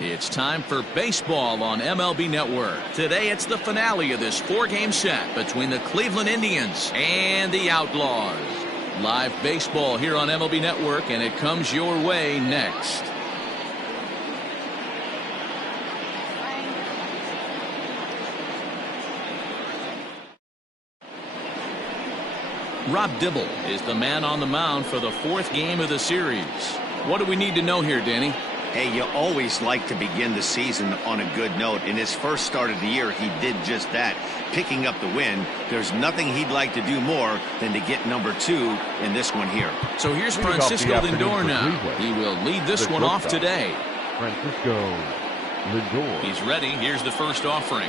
It's time for baseball on MLB Network. Today it's the finale of this 4-game set between the Cleveland Indians and the Outlaws. Live baseball here on MLB Network, and it comes your way next. Rob Dibble is the man on the mound for the 4th game of the series. What do we need to know here, Danny? Hey, you always like to begin the season on a good note. In his first start of the year, he did just that, picking up the win. There's nothing he'd like to do more than to get number 2 in this one here. So here's Francisco Lindor now. He will lead this one off today. Francisco Lindor. He's ready. Here's the first offering.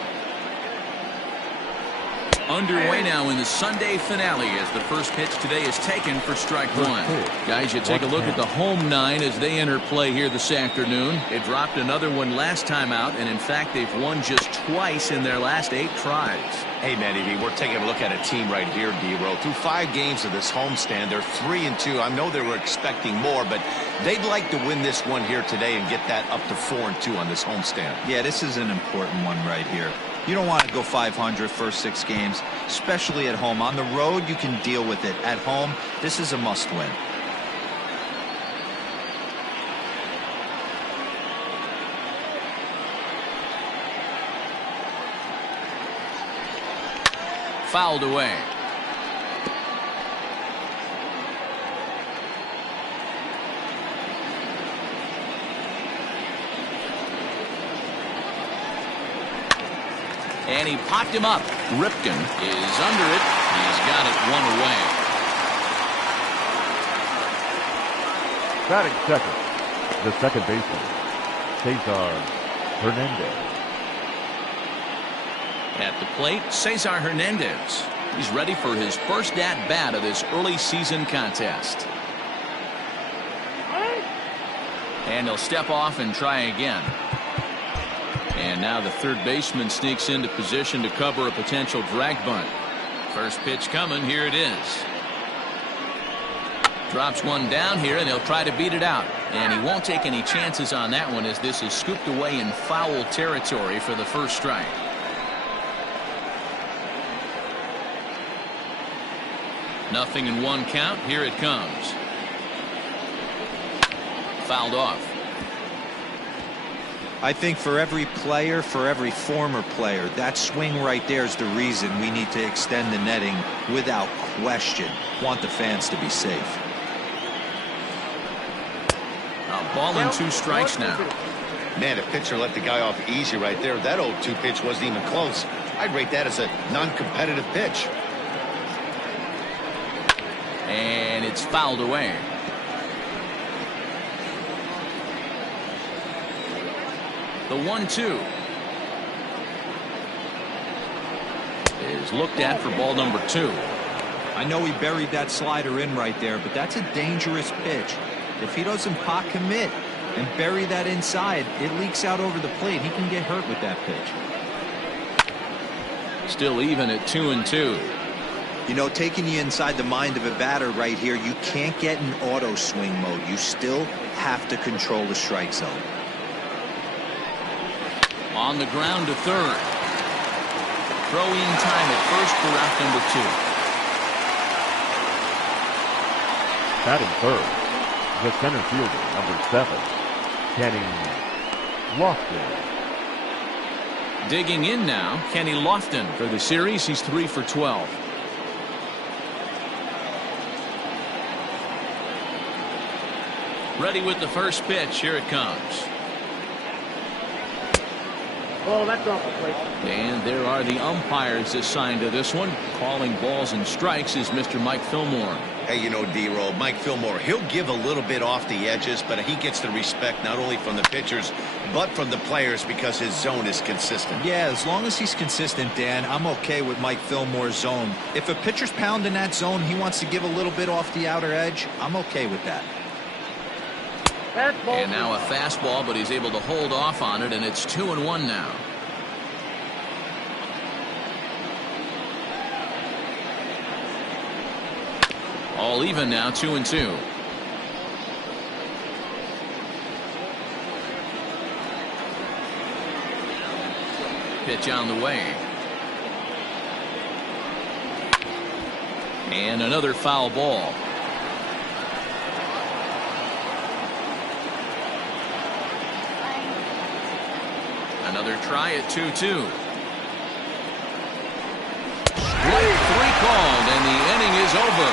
Underway now in the Sunday finale as the first pitch today is taken for strike 1. Guys, you take a look at the home 9 as they enter play here this afternoon. They dropped another one last time out, and in fact they've won just twice in their last 8 tries. Hey, Manny V, we're taking a look at a team right here, D-Row. Through 5 games of this homestand, they're 3-2. I know they were expecting more, but they'd like to win this one here today and get that up to 4-2 on this homestand. Yeah, this is an important one right here. You don't want to go 500 first 6 games, especially at home. On the road, you can deal with it. At home, this is a must-win. Fouled away. And he popped him up. Ripken is under it. He's got it 1 away. Batting second, the second baseman, Cesar Hernandez. At the plate, Cesar Hernandez. He's ready for his first at-bat of this early season contest. And he'll step off and try again. And now the third baseman sneaks into position to cover a potential drag bunt. First pitch coming. Here it is. Drops one down here, and he'll try to beat it out. And he won't take any chances on that one as this is scooped away in foul territory for the first strike. Nothing in 1 count. Here it comes. Fouled off. I think for every player, for every former player, that swing right there is the reason we need to extend the netting without question. Want the fans to be safe. A ball and 2 strikes now. Man, the pitcher let the guy off easy right there. That 0-2 pitch wasn't even close. I'd rate that as a non-competitive pitch. And it's fouled away. The 1-2 is looked at for ball number 2. I know he buried that slider in right there, but that's a dangerous pitch. If he doesn't pot commit and bury that inside, it leaks out over the plate. He can get hurt with that pitch. Still even at 2-2. You know, taking you inside the mind of a batter right here, you can't get in auto swing mode. You still have to control the strike zone. On the ground to third. Throw-in time at first for out number 2. Batting third, the center fielder, number 7, Kenny Lofton. Digging in now, Kenny Lofton. For the series, he's 3 for 12. Ready with the first pitch. Here it comes. Oh, that's off the plate. And there are the umpires assigned to this one. Calling balls and strikes is Mr. Mike Fillmore. Hey, you know, D-Roll, Mike Fillmore, he'll give a little bit off the edges, but he gets the respect not only from the pitchers, but from the players because his zone is consistent. Yeah, as long as he's consistent, Dan, I'm okay with Mike Fillmore's zone. If a pitcher's pounding that zone, he wants to give a little bit off the outer edge, I'm okay with that. And now a fastball, but he's able to hold off on it, and it's 2-1 now. All even now, 2-2. Pitch on the way. And another foul ball. Another try at 2-2. Strike 3 called, and the inning is over.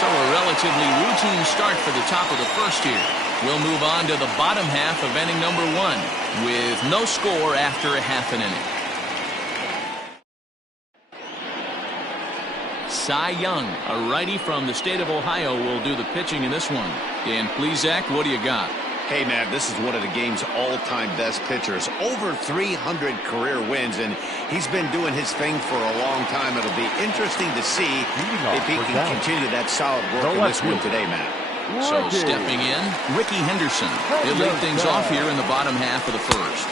So a relatively routine start for the top of the first here. We'll move on to the bottom half of inning number 1 with no score after a half an inning. Cy Young, a righty from the state of Ohio, will do the pitching in this one. And please, Zach, what do you got? Hey, man, this is one of the game's all-time best pitchers. Over 300 career wins, and he's been doing his thing for a long time. It'll be interesting to see if he can continue that solid work in this one today, Matt. So stepping in, Ricky Henderson. He'll lead things off here in the bottom half of the first.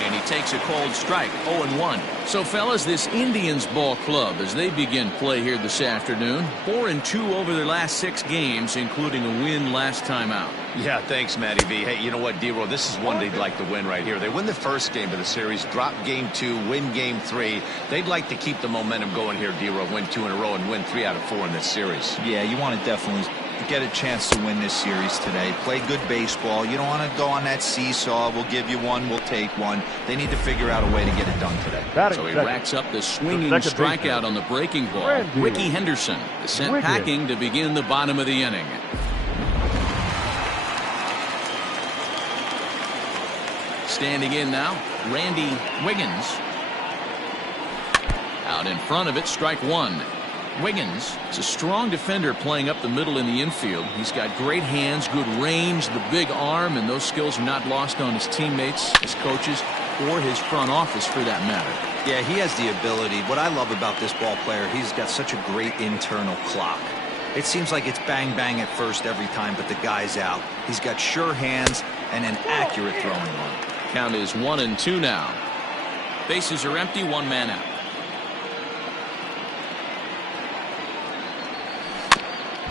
And he takes a cold strike, 0-1. So, fellas, this Indians ball club, as they begin play here this afternoon, 4-2 over their last 6 games, including a win last time out. Yeah, thanks, Matty V. Hey, you know what, D-Roll, this is one they'd like to win right here. They win the first game of the series, drop game 2, win game 3. They'd like to keep the momentum going here, D-Roll, win 2 in a row and win 3 out of 4 in this series. Yeah, you want to definitely get a chance to win this series today. Play good baseball. You don't want to go on that seesaw. We'll give you one, we'll take one. They need to figure out a way to get it done today. So he racks up the swinging strikeout on the breaking ball. Ricky Henderson is sent packing to begin the bottom of the inning. Standing in now, Randy Wiggins. Out in front of it, strike 1. Wiggins is a strong defender playing up the middle in the infield. He's got great hands, good range, the big arm, and those skills are not lost on his teammates, his coaches, or his front office for that matter. Yeah, he has the ability. What I love about this ball player, he's got such a great internal clock. It seems like it's bang bang at first every time, but the guy's out. He's got sure hands and an accurate throwing arm. Count is 1-2 now. Bases are empty, 1 man out.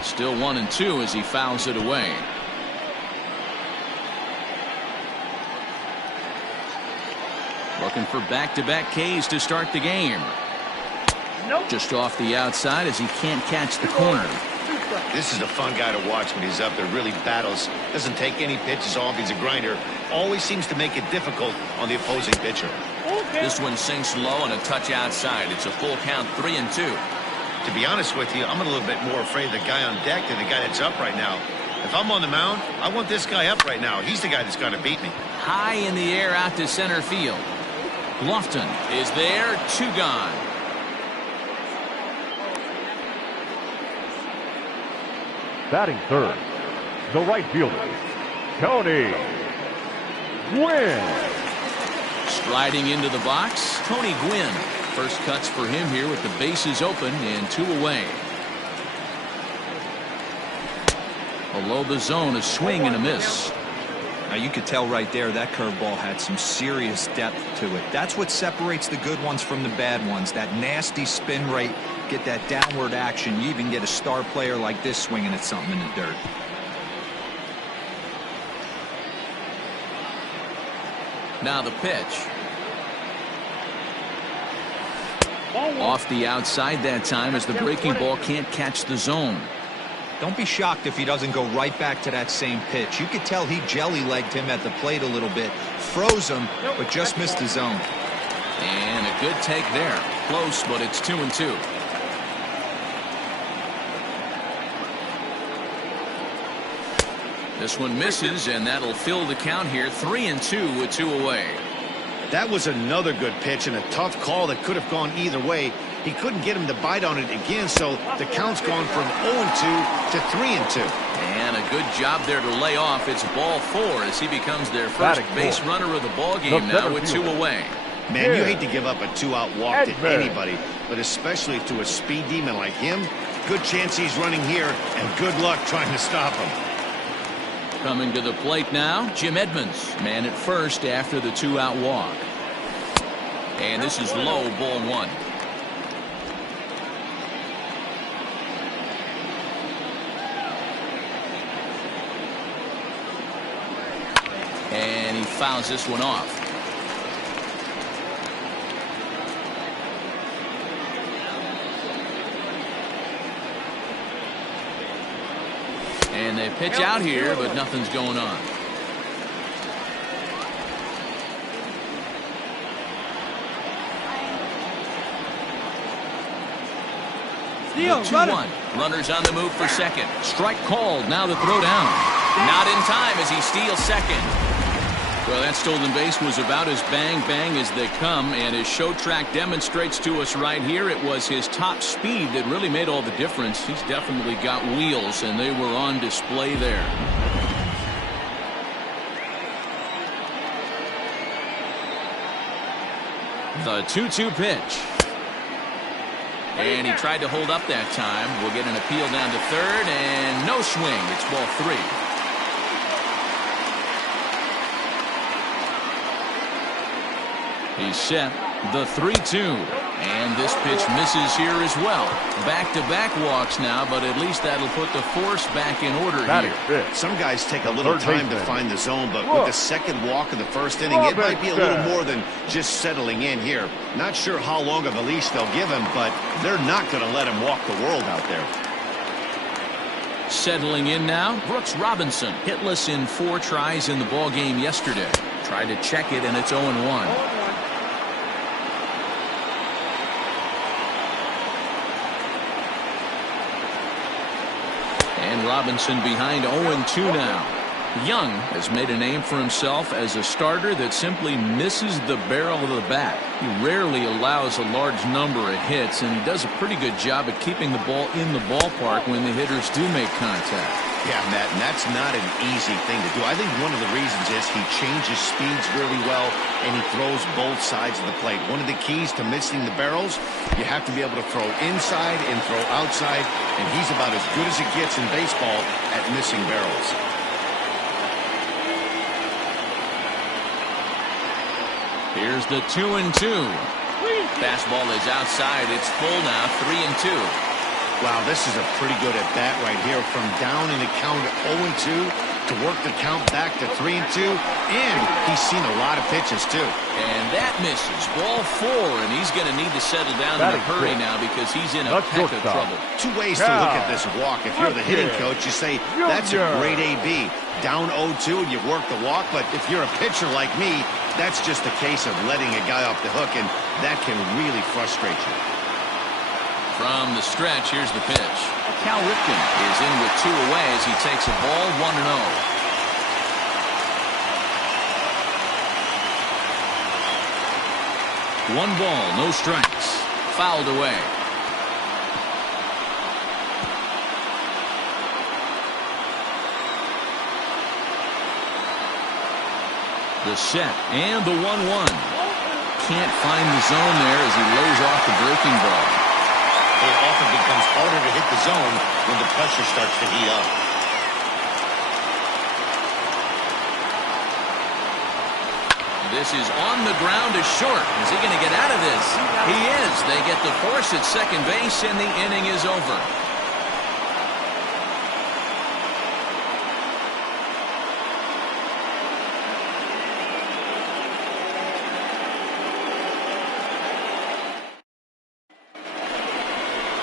Still 1-2 as he fouls it away. Looking for back-to-back Ks to start the game. Just off the outside as he can't catch the corner. This is a fun guy to watch when he's up there. Really battles. Doesn't take any pitches off. He's a grinder. Always seems to make it difficult on the opposing pitcher. This one sinks low and a touch outside. It's a full count, 3-2. To be honest with you, I'm a little bit more afraid of the guy on deck than the guy that's up right now. If I'm on the mound, I want this guy up right now. He's the guy that's going to beat me. High in the air out to center field. Lofton is there, 2 gone. Batting third, the right fielder, Tony Gwynn. Striding into the box, Tony Gwynn. First cuts for him here with the bases open and 2 away. Below the zone, a swing and a miss. Now you could tell right there that curveball had some serious depth to it. That's what separates the good ones from the bad ones. That nasty spin rate, get that downward action. You even get a star player like this swinging at something in the dirt. Now the pitch. Off the outside that time as the breaking ball can't catch the zone. Don't be shocked if he doesn't go right back to that same pitch. You could tell he jelly-legged him at the plate a little bit, froze him, but just missed the zone. And a good take there. Close, but it's 2-2. This one misses, and that'll fill the count here, 3-2 with 2 away. That was another good pitch and a tough call that could have gone either way. He couldn't get him to bite on it again, so the count's gone from 0-2 to 3-2. And a good job there to lay off. It's ball 4 as he becomes their first base runner of the ball game now with 2 away. Man, you hate to give up a 2-out walk to anybody, but especially to a speed demon like him. Good chance he's running here, and good luck trying to stop him. Coming to the plate now, Jim Edmonds, man at first after the 2-out walk. And this is low, ball 1. And he fouls this one off. And they pitch out here, but nothing's going on. The 2-1. Runners on the move for second. Strike called. Now the throw down. Not in time as he steals second. Well, that stolen base was about as bang-bang as they come, and his show track demonstrates to us right here it was his top speed that really made all the difference. He's definitely got wheels, and they were on display there. The 2-2 pitch. And he tried to hold up that time. We'll get an appeal down to third, and no swing. It's ball 3. He's set. The 3-2. And this pitch misses here as well. Back-to-back walks now, but at least that'll put the force back in order here. Some guys take a little time to find the zone, but with the second walk of the first inning, it might be a little more than just settling in here. Not sure how long of a leash they'll give him, but they're not going to let him walk the world out there. Settling in now, Brooks Robinson. Hitless in 4 tries in the ball game yesterday. Tried to check it, and it's 0-1. And Robinson behind 0-2 now. Young has made a name for himself as a starter that simply misses the barrel of the bat. He rarely allows a large number of hits, and he does a pretty good job at keeping the ball in the ballpark when the hitters do make contact. Yeah, Matt, and that's not an easy thing to do. I think one of the reasons is he changes speeds really well, and he throws both sides of the plate. One of the keys to missing the barrels, you have to be able to throw inside and throw outside, and he's about as good as it gets in baseball at missing barrels. Here's the 2-2. Fastball is outside. It's full now, 3-2. Wow, this is a pretty good at bat right here. From down in the count at 0-2 to work the count back to 3-2. And he's seen a lot of pitches, too. And that misses. Ball 4, and he's going to need to settle down in a hurry now because he's in a peck of trouble. 2 ways to look at this walk. If you're the hitting coach, you say, that's a great AB. Down 0-2 and you work the walk. But if you're a pitcher like me, that's just a case of letting a guy off the hook, and that can really frustrate you. From the stretch, here's the pitch. Cal Ripken is in with 2 away as he takes a ball 1-0. 1 ball, no strikes. Fouled away. The set and the 1-1. Can't find the zone there as he lays off the breaking ball. It often becomes harder to hit the zone when the pressure starts to heat up. This is on the ground to short. Is he going to get out of this? He is. They get the force at second base, and the inning is over.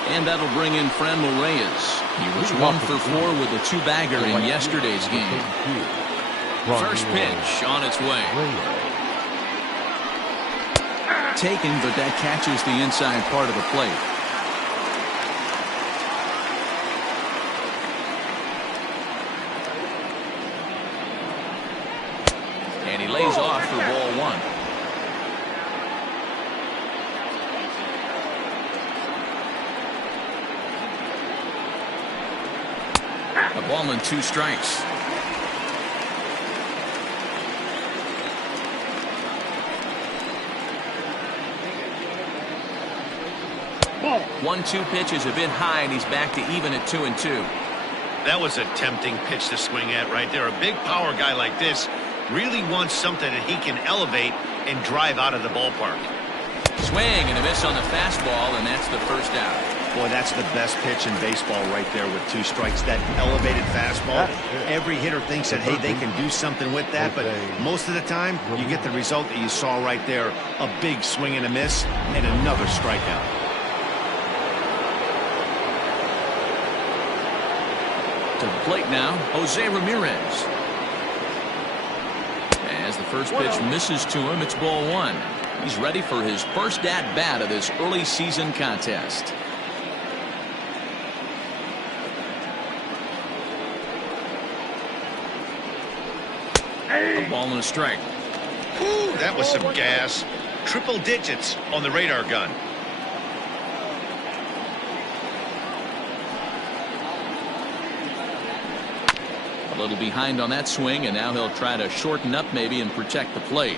And that'll bring in Franmil Reyes. He was 1 for 4 with a 2-bagger in yesterday's game. First pitch on its way. Taken, but that catches the inside part of the plate. And he lays off for ball 1. A ball and 2 strikes. Ball. 1-2 pitch is a bit high, and he's back to even at 2-2. That was a tempting pitch to swing at right there. A big power guy like this really wants something that he can elevate and drive out of the ballpark. Swing and a miss on the fastball, and that's the first out. Boy, that's the best pitch in baseball right there with 2 strikes. That elevated fastball. Every hitter thinks that, hey, they can do something with that, but most of the time, you get the result that you saw right there. A big swing and a miss, and another strikeout. To plate now, Jose Ramirez. As the first pitch misses to him, it's ball one. He's ready for his first at-bat of this early season contest. A ball and a strike. Whew, that was some gas. Triple digits on the radar gun. A little behind on that swing, and now he'll try to shorten up maybe and protect the plate.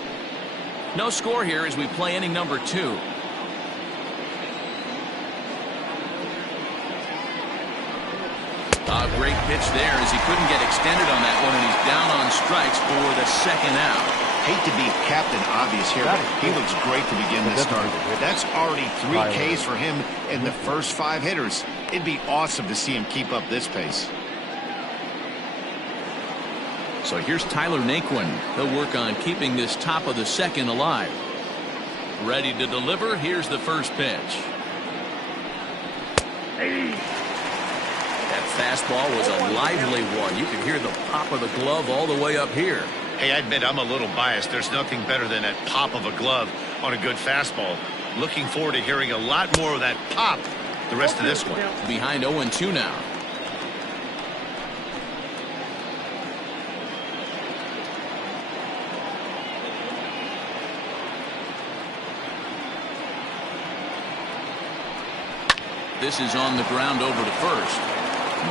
No score here as we play inning number 2. A great pitch there as he couldn't get extended on that one, and he's down on strikes for the second out. Hate to be Captain Obvious here, but he looks great to begin this start. That's already 3 Ks for him in the first 5 hitters. It'd be awesome to see him keep up this pace. So here's Tyler Naquin. He'll work on keeping this top of the second alive. Ready to deliver. Here's the first pitch. That fastball was a lively one. You could hear the pop of the glove all the way up here. Hey, I admit I'm a little biased. There's nothing better than that pop of a glove on a good fastball. Looking forward to hearing a lot more of that pop the rest of this one. Behind 0-2 now. This is on the ground over to first.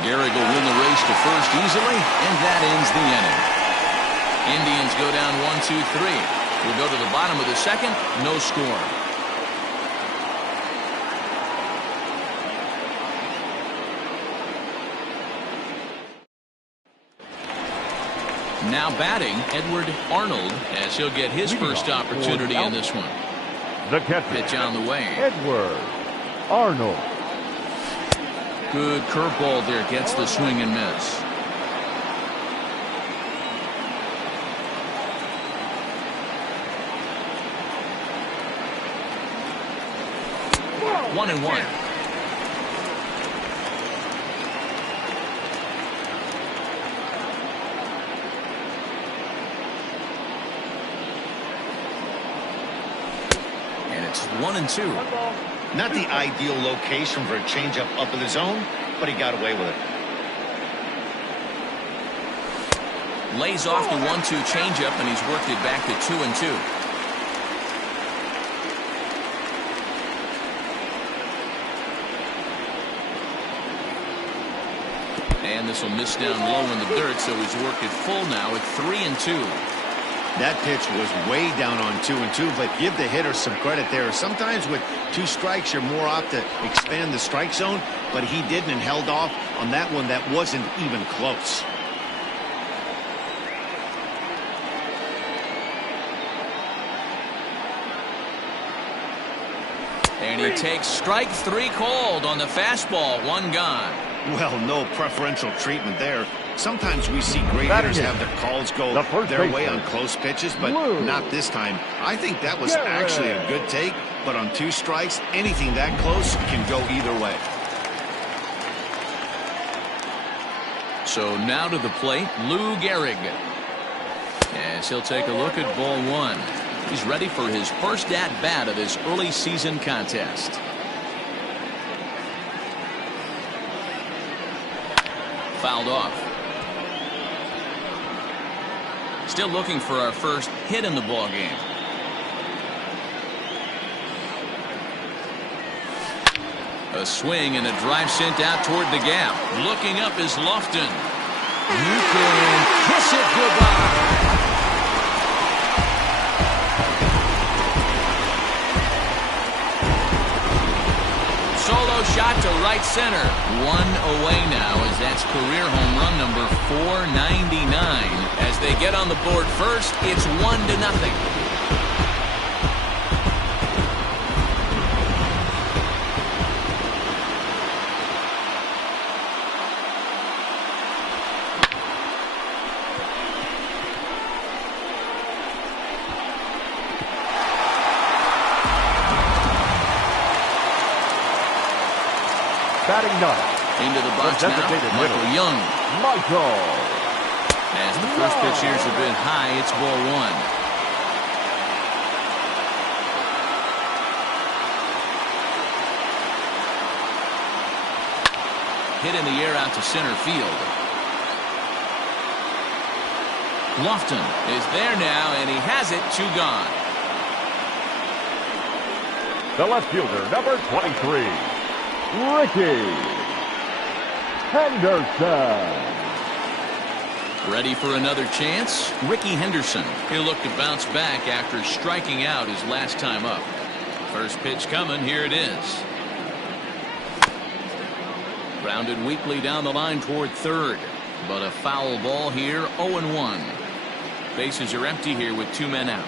Gehrig will win the race to first easily, and that ends the inning. Indians go down 1-2-3. We'll go to the bottom of the second. No score. Now batting, Edward Arnold, as he'll get his first opportunity in this one. The catcher. Pitch on the way. Edward Arnold. Good curveball there, gets the swing and miss. One and one. And it's 1-2. Not the ideal location for a changeup up in the zone, but he got away with it. Lays off the 1-2 changeup, and he's worked it back to 2-2. And this will miss down low in the dirt, so he's worked it full now at 3-2. That pitch was way down on 2-2, but give the hitter some credit there. Sometimes with 2 strikes, you're more apt to expand the strike zone, but he didn't and held off on that one that wasn't even close. And he takes strike 3 called on the fastball. 1 gone. Well, no preferential treatment there. Sometimes we see great hitters have their calls go their way on close pitches, but not this time. I think that was actually a good take, but on 2 strikes, anything that close can go either way. So now to the plate, Lou Gehrig. As he'll take a look at ball 1. He's ready for his first at-bat of this early season contest. Fouled off. Still looking for our first hit in the ball game. A swing and a drive sent out toward the gap. Looking up is Lofton. You can kiss it goodbye. Solo shot to right center. 1 away now, as that's career home run number 499. As they get on the board first, it's 1-0. Batting 9th, Into the box now, Michael Young. Michael. As the first pitch here is a bit high, it's ball one. Hit in the air out to center field. Lofton is there now, and he has it. 2 gone. The left fielder, number 23, Ricky Henderson. Ready for another chance? Ricky Henderson. He'll look to bounce back after striking out his last time up. First pitch coming. Here it is. Grounded weakly down the line toward third. But a foul ball here. 0-1. Bases are empty here with 2 men out.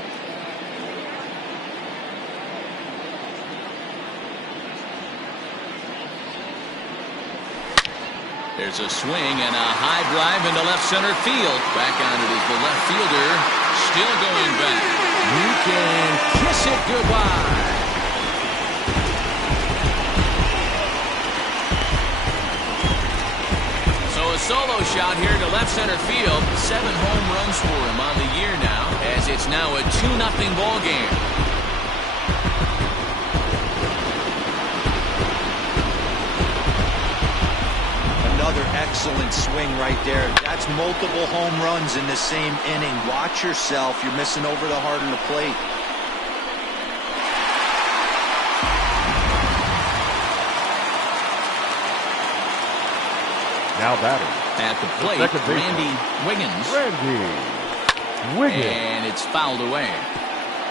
There's a swing and a high drive into left center field. Back on it is the left fielder. Still going back. You can kiss it goodbye. So a solo shot here to left center field. 7 home runs for him on the year now, as it's now a 2-0 ball game. Another excellent swing right there. That's multiple home runs in the same inning. Watch yourself. You're missing over the heart of the plate. Now batting. At the plate, Randy Wiggins. And it's fouled away.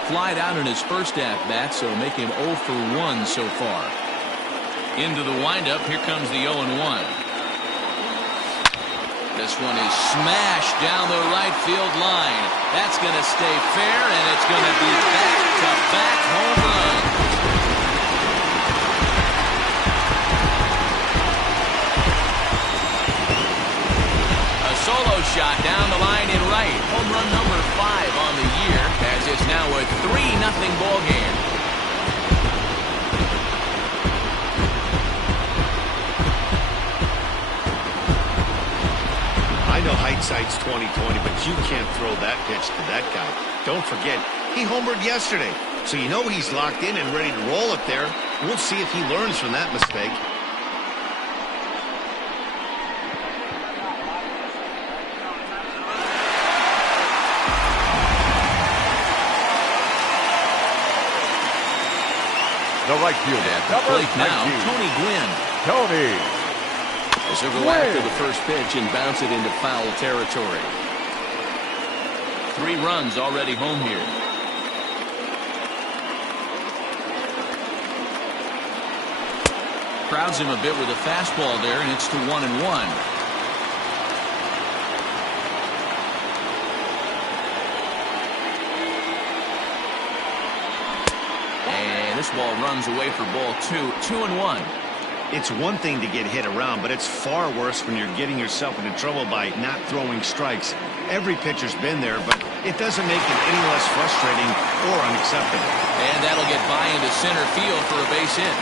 Flied out in his first at-bat, so make him 0 for 1 so far. Into the windup, here comes the 0-1. This one is smashed down the right field line. That's going to stay fair, and it's going to be back-to-back home runs. A solo shot down the line in right. Home run number 5 on the year, as it's now a 3-0 ball game. I know hindsight's 20/20, but you can't throw that pitch to that guy. Don't forget, he homered yesterday, so you know he's locked in and ready to roll it there. We'll see if he learns from that mistake. The right fielder, at the plate now, Tony Gwynn. As he'll go after the first pitch and bounce it into foul territory. 3 runs already home here. Crowds him a bit with a fastball there, and it's to 1-1. And this ball runs away for ball 2. 2-1. It's one thing to get hit around, but it's far worse when you're getting yourself into trouble by not throwing strikes. Every pitcher's been there, but it doesn't make it any less frustrating or unacceptable. And that'll get by into center field for a base hit.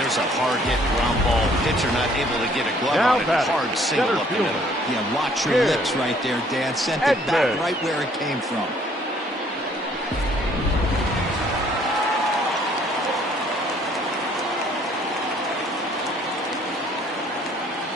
There's a hard hit ground ball. Pitcher not able to get a glove on it. Hard single up the middle. Yeah, watch your lips right there, Dan. Sent it back right where it came from.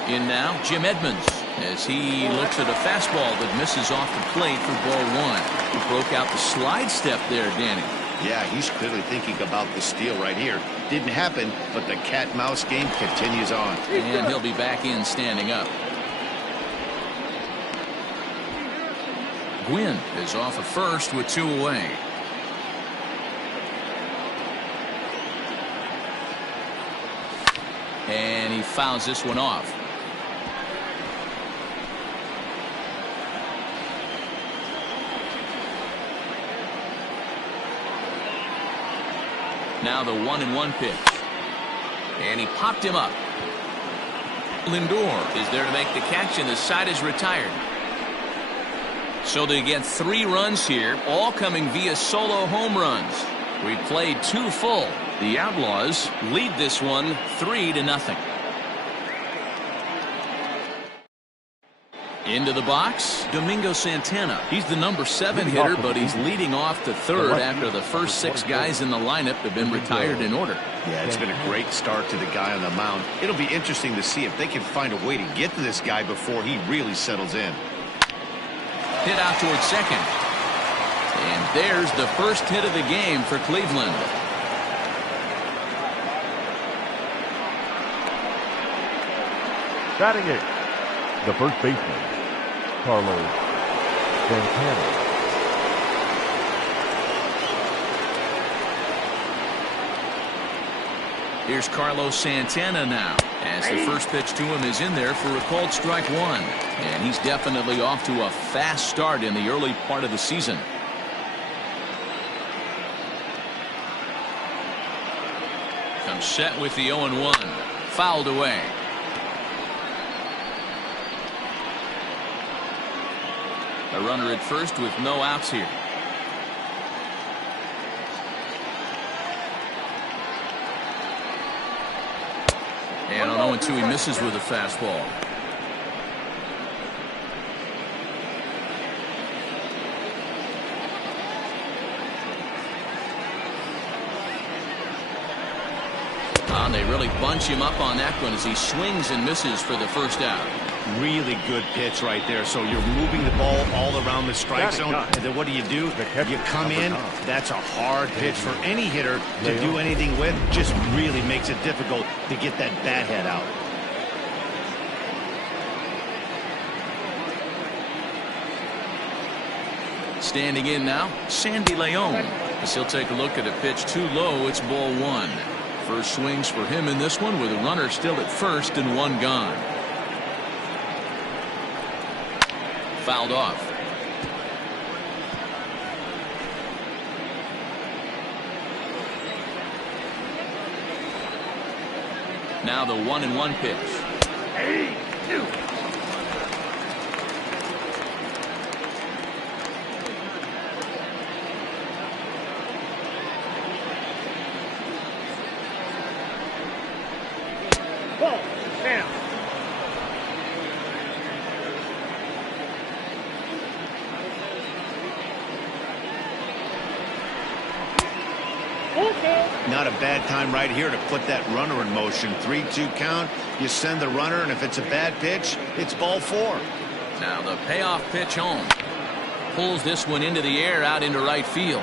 In now, Jim Edmonds, as he looks at a fastball that misses off the plate for ball 1. He broke out the slide step there, Danny. Yeah, he's clearly thinking about the steal right here. Didn't happen, but the cat-mouse game continues on. And he'll be back in standing up. Gwynn is off at first with 2 away. And he fouls this one off. Now the 1-1 pitch. And he popped him up. Lindor is there to make the catch, and the side is retired. So they get 3 runs here, all coming via solo home runs. We played 2 full. The Outlaws lead this one 3-0. Into the box, Domingo Santana. He's the number 7 hitter, but he's leading off the third after the first 6 guys in the lineup have been retired in order. Yeah, it's been a great start to the guy on the mound. It'll be interesting to see if they can find a way to get to this guy before he really settles in. Hit out towards second. And there's the first hit of the game for Cleveland. Batting it, the first baseman, Carlos Santana. Here's Carlos Santana now, as the first pitch to him is in there for a called strike 1. And he's definitely off to a fast start in the early part of the season. Comes set with the 0-1. Fouled away. A runner at first with no outs here. And on 0-2, he misses with a fastball. And they really bunch him up on that one as he swings and misses for the first out. Really good pitch right there. So you're moving the ball all around the strike zone, and then what do? You come in. That's a hard pitch for any hitter to do anything with. Just really makes it difficult to get that bat head out. Standing in now, Sandy Leon. As he'll take a look at a pitch too low, it's ball 1. First swings for him in this one with a runner still at first and 1 gone. Fouled off. Now the 1-1 pitch. 2. Ball, down. Not a bad time right here to put that runner in motion. 3-2 count. You send the runner, and if it's a bad pitch, it's ball 4. Now the payoff pitch home. Pulls this one into the air out into right field.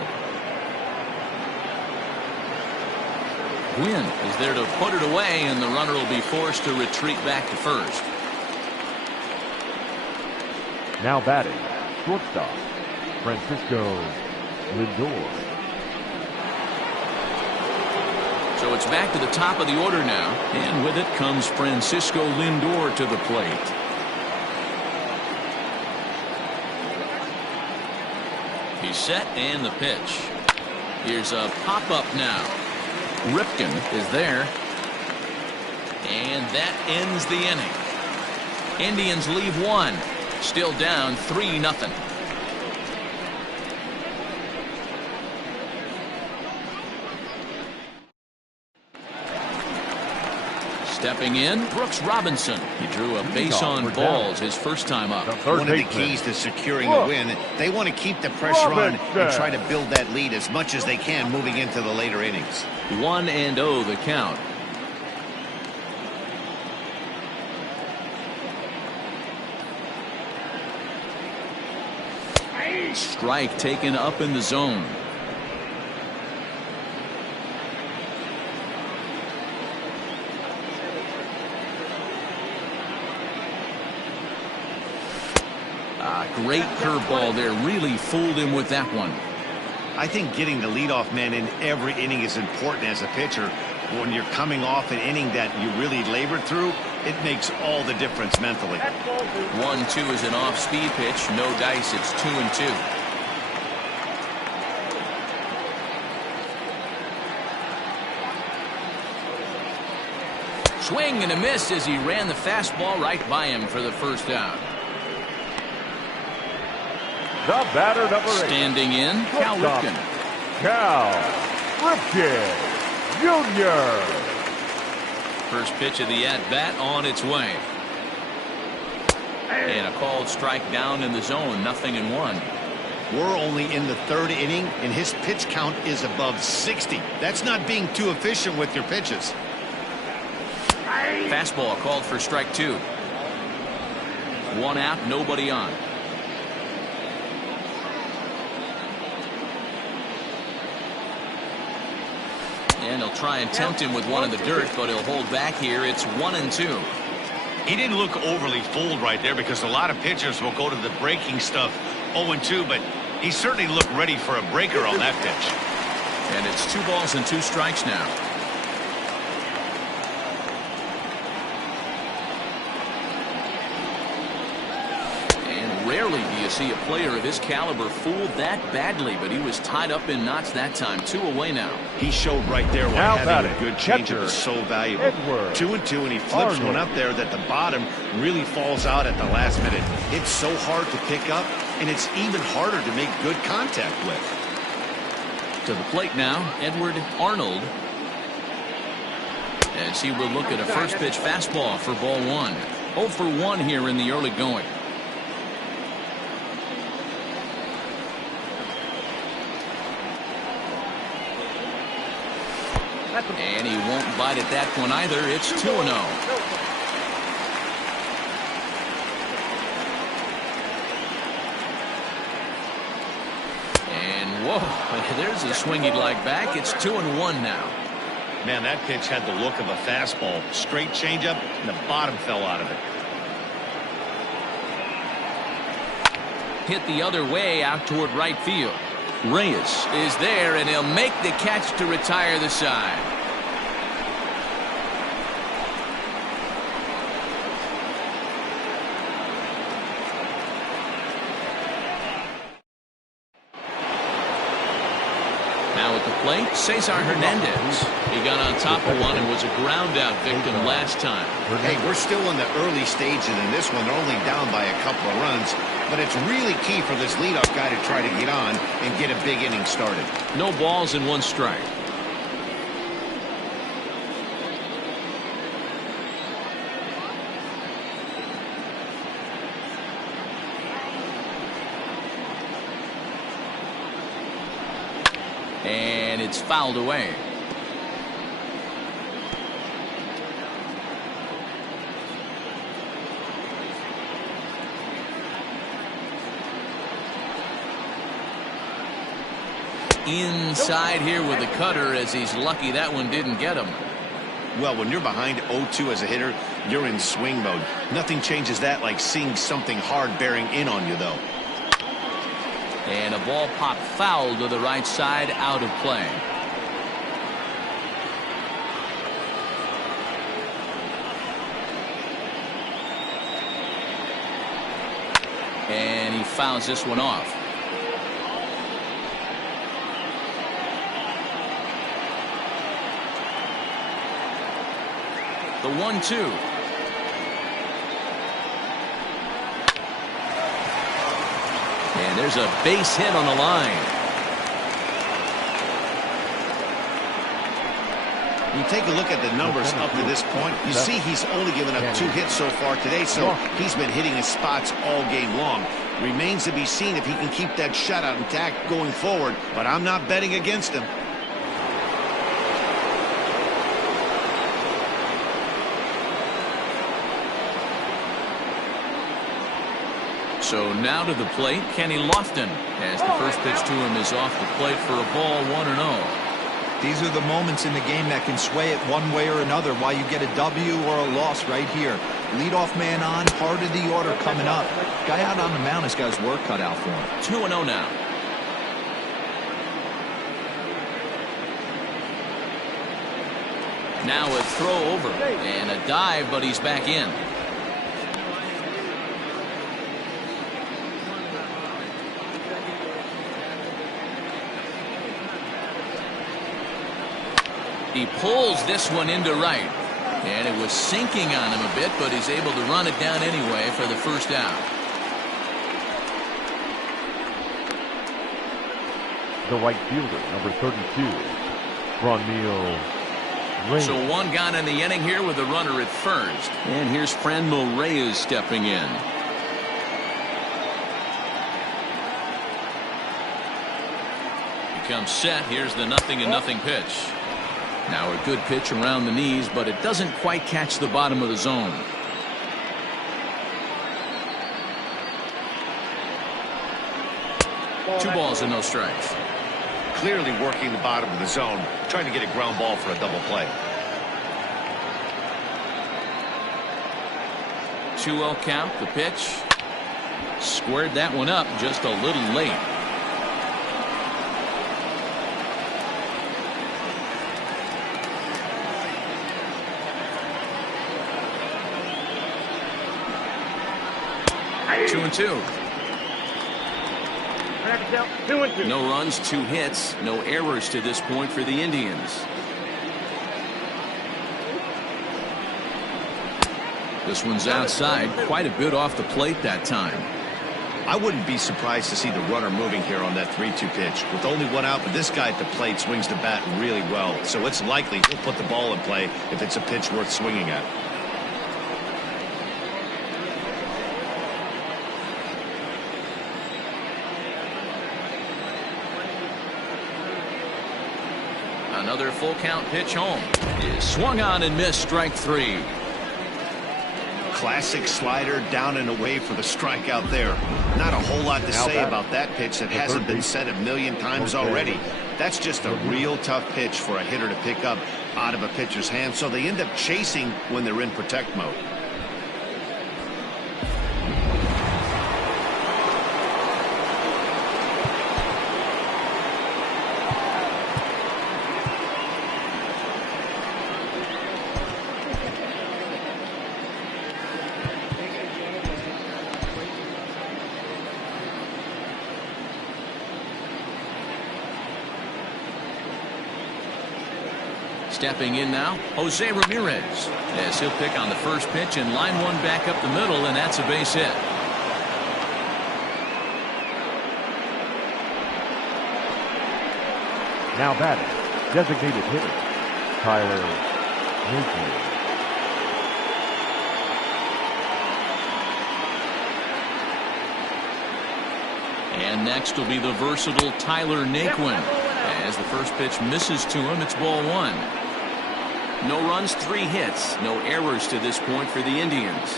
Gwynn is there to put it away, and the runner will be forced to retreat back to first. Now batting, shortstop, Francisco Lindor. So it's back to the top of the order now, and with it comes Francisco Lindor to the plate. He's set, and the pitch. Here's a pop-up now. Ripken is there, and that ends the inning. Indians leave 1, still down 3-0. Stepping in, Brooks Robinson. He drew a base on balls his first time up. One of the keys to securing a win, they want to keep the pressure on and try to build that lead as much as they can moving into the later innings. 1-0 the count. Strike taken up in the zone. Great curveball there. Really fooled him with that one. I think getting the leadoff man in every inning is important as a pitcher. When you're coming off an inning that you really labored through, it makes all the difference mentally. 1-2 is an off-speed pitch. No dice. It's 2-2. Swing and a miss as he ran the fastball right by him for the first out. The batter, number 8. Standing in, Cal Ripken. Cal Ripken Jr. First pitch of the at-bat on its way. And a called strike down in the zone, 0-1. We're only in the third inning, and his pitch count is above 60. That's not being too efficient with your pitches. Fastball called for strike 2. One out, nobody on. And he'll try and tempt him with one in the dirt, but he'll hold back here. It's 1-2. He didn't look overly fooled right there because a lot of pitchers will go to the breaking stuff 0-2, but he certainly looked ready for a breaker on that pitch. And it's 2 balls and 2 strikes now. Rarely do you see a player of his caliber fooled that badly, but he was tied up in knots that time. 2 away now. He showed right there why having a good changeup is so valuable. 2-2, and he flips one up there that the bottom really falls out at the last minute. It's so hard to pick up, and it's even harder to make good contact with. To the plate now, Edward Arnold, as he will look at a first pitch fastball for ball 1. 0 for 1 here in the early going. And he won't bite at that one either. It's 2-0. And whoa, there's a swing he'd like back. It's 2-1 now. Man, that pitch had the look of a fastball. Straight changeup, and the bottom fell out of it. Hit the other way out toward right field. Reyes is there, and he'll make the catch to retire the side. Now at the plate, Cesar Hernandez. He got on top of one and was a ground out victim last time. Hey, we're still in the early stages in this one. They're only down by a couple of runs. But it's really key for this leadoff guy to try to get on and get a big inning started. No balls and 1 strike. And it's fouled away. Inside here with the cutter, as he's lucky that one didn't get him. Well, when you're behind 0-2 as a hitter, you're in swing mode. Nothing changes that like seeing something hard bearing in on you, though. And a ball popped foul to the right side, out of play. And he fouls this one off. The 1-2. And there's a base hit on the line. You take a look at the numbers up to this point. You see he's only given up 2 hits so far today, so he's been hitting his spots all game long. Remains to be seen if he can keep that shutout intact going forward, but I'm not betting against him. So now to the plate, Kenny Lofton, as the first pitch to him is off the plate for a ball, 1-0. These are the moments in the game that can sway it one way or another, why you get a W or a loss right here. Leadoff man on, heart of the order coming up. Guy out on the mound has got his work cut out for him. 2-0 now. Now a throw over and a dive, but he's back in. He pulls this one into right, and it was sinking on him a bit, but he's able to run it down anyway for the first out. The right fielder, number 32, Franmil Reyes. So 1 gone in the inning here with a runner at first. And here's Franmil Reyes stepping in. comes set. Here's the 0-0 pitch. Now a good pitch around the knees, but it doesn't quite catch the bottom of the zone. Two balls and no strikes. Clearly working the bottom of the zone, trying to get a ground ball for a double play. 2-0 count. The pitch. Squared that one up just a little late. Two and two. 2-2. No runs, 2 hits, no errors to this point for the Indians. This one's outside, quite a bit off the plate that time. I wouldn't be surprised to see the runner moving here on that 3-2 pitch. With only one out, but this guy at the plate swings the bat really well, so it's likely he'll put the ball in play if it's a pitch worth swinging at. Another full count pitch home is swung on and missed. Strike 3. Classic slider down and away for the strikeout there. Not a whole lot to say about that pitch that hasn't been said a million times already. That's just a real tough pitch for a hitter to pick up out of a pitcher's hand, so they end up chasing when they're in protect mode. Stepping in now, Jose Ramirez. As he'll pick on the first pitch and line one back up the middle, and that's a base hit. Now batting, designated hitter, Tyler Naquin. And next will be the versatile Tyler Naquin. As the first pitch misses to him, it's ball 1. No runs, 3 hits, no errors to this point for the Indians.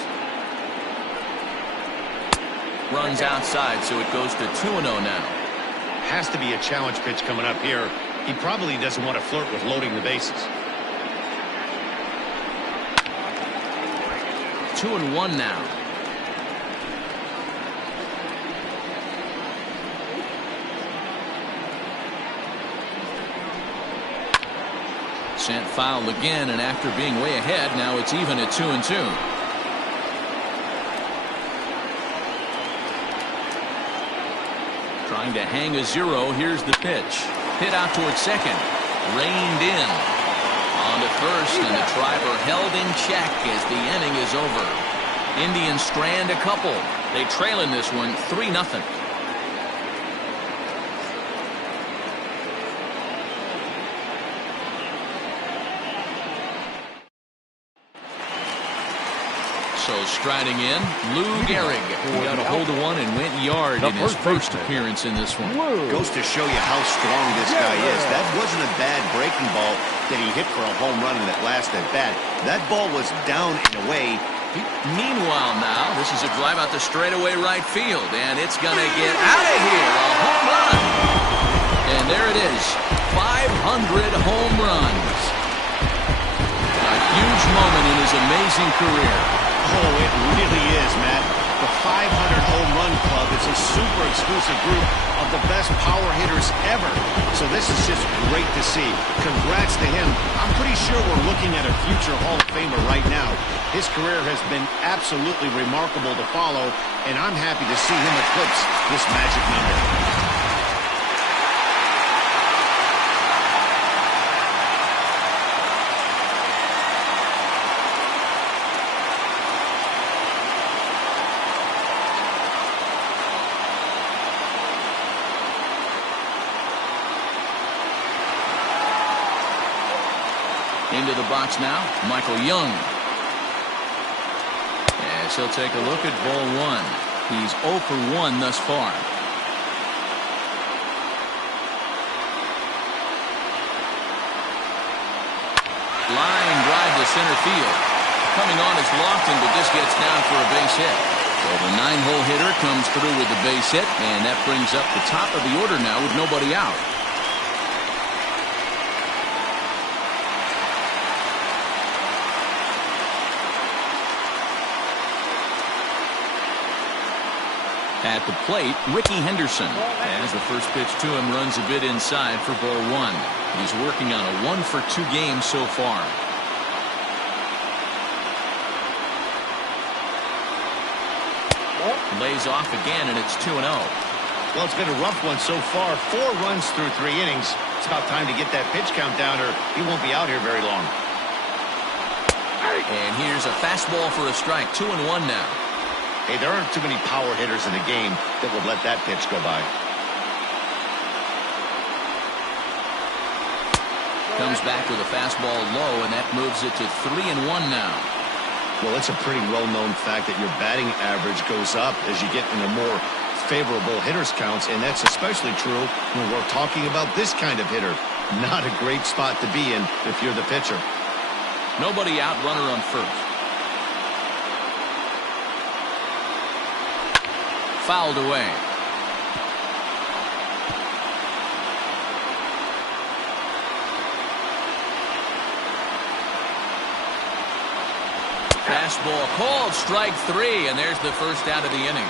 Runs outside, so it goes to 2-0 now. Has to be a challenge pitch coming up here. He probably doesn't want to flirt with loading the bases. 2-1 now. Sent foul again, and after being way ahead, now it's even at 2-2. Trying to hang a 0. Here's the pitch. Hit out towards second. Reined in. On to first, and the driver held in check as the inning is over. Indians strand a couple. They trail in this one 3-0. So striding in, Lou Gehrig. He got a hold of one and went yard in his first appearance in this one. Goes to show you how strong this guy is. That wasn't a bad breaking ball that he hit for a home run in that last at bat. That ball was down and away. Meanwhile now, this is a drive out the straightaway right field, and it's going to get out of here. A home run. And there it is, 500 home runs. A huge moment in his amazing career. Oh, it really is, Matt. The 500 home run club is a super exclusive group of the best power hitters ever. So this is just great to see. Congrats to him. I'm pretty sure we're looking at a future Hall of Famer right now. His career has been absolutely remarkable to follow, and I'm happy to see him eclipse this magic number. Into the box now, Michael Young. As he'll take a look at ball 1. He's 0 for 1 thus far. Line drive to center field. Coming on is Lofton, but this gets down for a base hit. So the 9-hole hitter comes through with the base hit, and that brings up the top of the order now with nobody out. At the plate, Ricky Henderson. As the first pitch to him runs a bit inside for ball one. He's working on a 1-for-2 game so far. Lays off again, and it's 2-0. Well, it's been a rough one so far. 4 runs through 3 innings. It's about time to get that pitch count down, or he won't be out here very long. And here's a fastball for a strike. 2-1 now. Hey, there aren't too many power hitters in the game that would let that pitch go by. Comes back with a fastball low, and that moves it to 3-1 now. Well, it's a pretty well-known fact that your batting average goes up as you get into more favorable hitters counts, and that's especially true when we're talking about this kind of hitter. Not a great spot to be in if you're the pitcher. Nobody out, runner on first. Fouled away. Fastball called, strike 3, and there's the first out of the inning.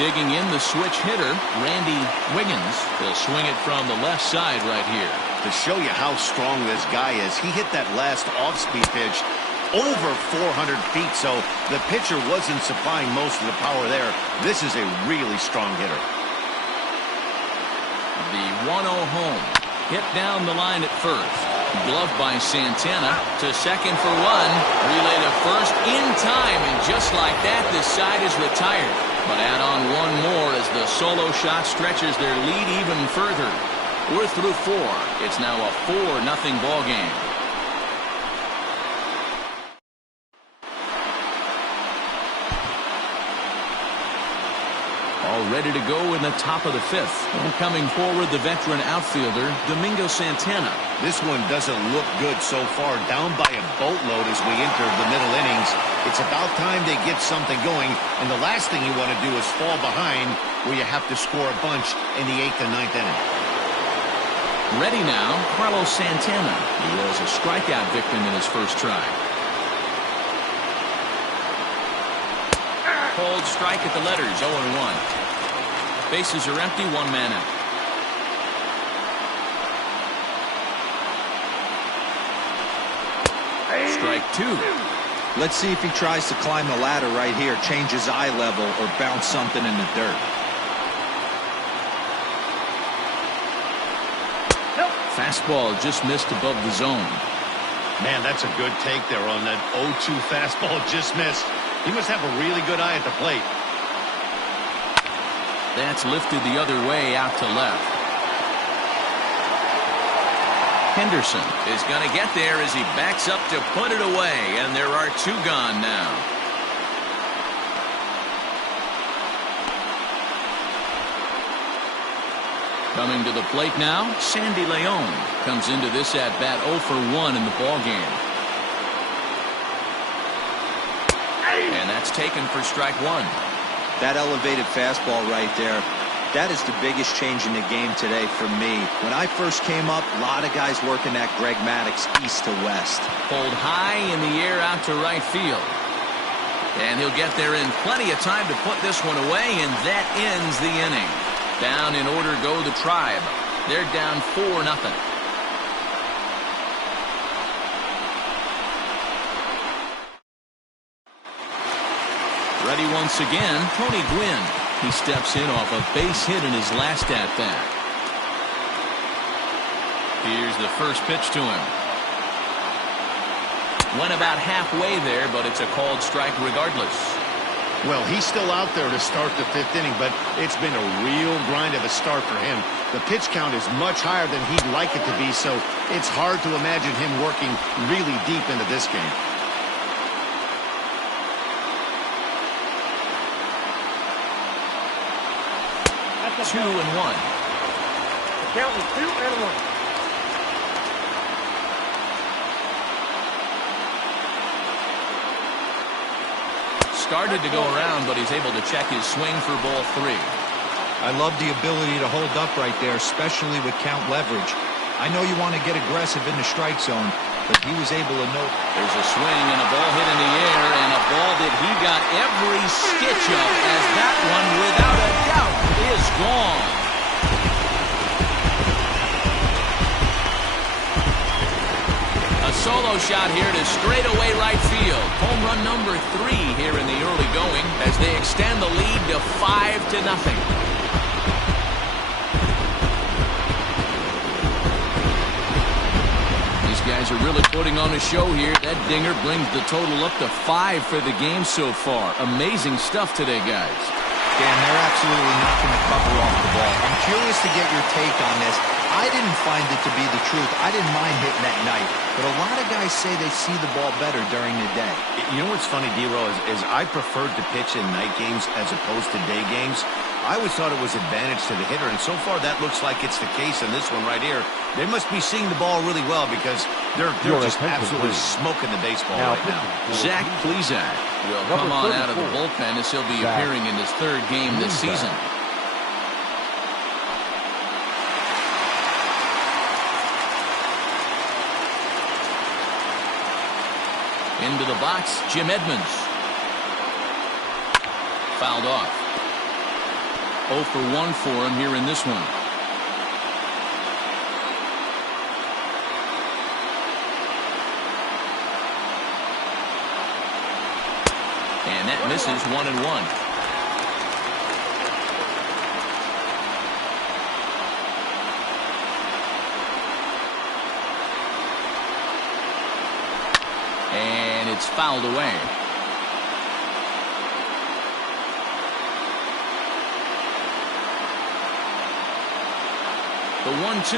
Digging in the switch hitter, Randy Wiggins. Will swing it from the left side right here. To show you how strong this guy is, he hit that last off-speed pitch over 400 feet, so the pitcher wasn't supplying most of the power there. This is a really strong hitter. The 1-0 home. Hit down the line at first. Gloved by Santana to second for 1. Relay to first in time, and just like that, the side is retired. But add on one more as the solo shot stretches their lead even further. We're through 4. It's now a 4-0 ball game. All ready to go in the top of the 5th. And coming forward, the veteran outfielder, Domingo Santana. This one doesn't look good so far. Down by a boatload as we enter the middle innings. It's about time they get something going, and the last thing you want to do is fall behind where you have to score a bunch in the 8th and 9th inning. Ready now, Carlos Santana. He was a strikeout victim in his first try. Cold strike at the letters, 0-1. Bases are empty, 1 man out. Strike 2. Let's see if he tries to climb the ladder right here, change his eye level, or bounce something in the dirt. Fastball just missed above the zone. Man, that's a good take there on that 0-2 fastball just missed. He must have a really good eye at the plate. That's lifted the other way out to left. Henderson is going to get there as he backs up to put it away, and there are 2 gone now. Coming to the plate now, Sandy Leon comes into this at-bat 0-for-1 in the ballgame. And that's taken for strike 1. That elevated fastball right there, that is the biggest change in the game today for me. When I first came up, a lot of guys working that Greg Maddux east to west. Pulled high in the air out to right field. And he'll get there in plenty of time to put this one away, and that ends the inning. Down in order go the Tribe. They're down 4-0. Ready once again, Tony Gwynn. He steps in off a base hit in his last at-bat. Here's the first pitch to him. Went about halfway there, but it's a called strike regardless. Well, he's still out there to start the 5th inning, but it's been a real grind of a start for him. The pitch count is much higher than he'd like it to be, so it's hard to imagine him working really deep into this game. That's 2-1. Count is 2-1. Started to go around, but he's able to check his swing for ball 3. I love the ability to hold up right there, especially with count leverage. I know you want to get aggressive in the strike zone, but he was able to know. There's a swing and a ball hit in the air, and a ball that he got every stitch of, as that one, without a doubt, is gone. A solo shot here to straightaway right field. Home run number 3 here in the early going as they extend the lead to 5-0. These guys are really putting on a show here. That dinger brings the total up to 5 for the game so far. Amazing stuff today, guys. Dan, they're absolutely knocking the cover off the ball. I'm curious to get your take on this. I didn't find it to be the truth. I didn't mind hitting at night, but a lot of guys say they see the ball better during the day. You know what's funny, D-Row, is I preferred to pitch in night games as opposed to day games. I always thought it was advantage to the hitter, and so far that looks like it's the case in this one right here. They must be seeing the ball really well because they're just absolutely smoking the baseball right now. Zach Plesac will come on out of the bullpen as he'll be appearing in his 3rd game this season. Into the box, Jim Edmonds. Fouled off. 0 for 1 for him here in this one. And that misses 1-1. And it's fouled away. The 1-2.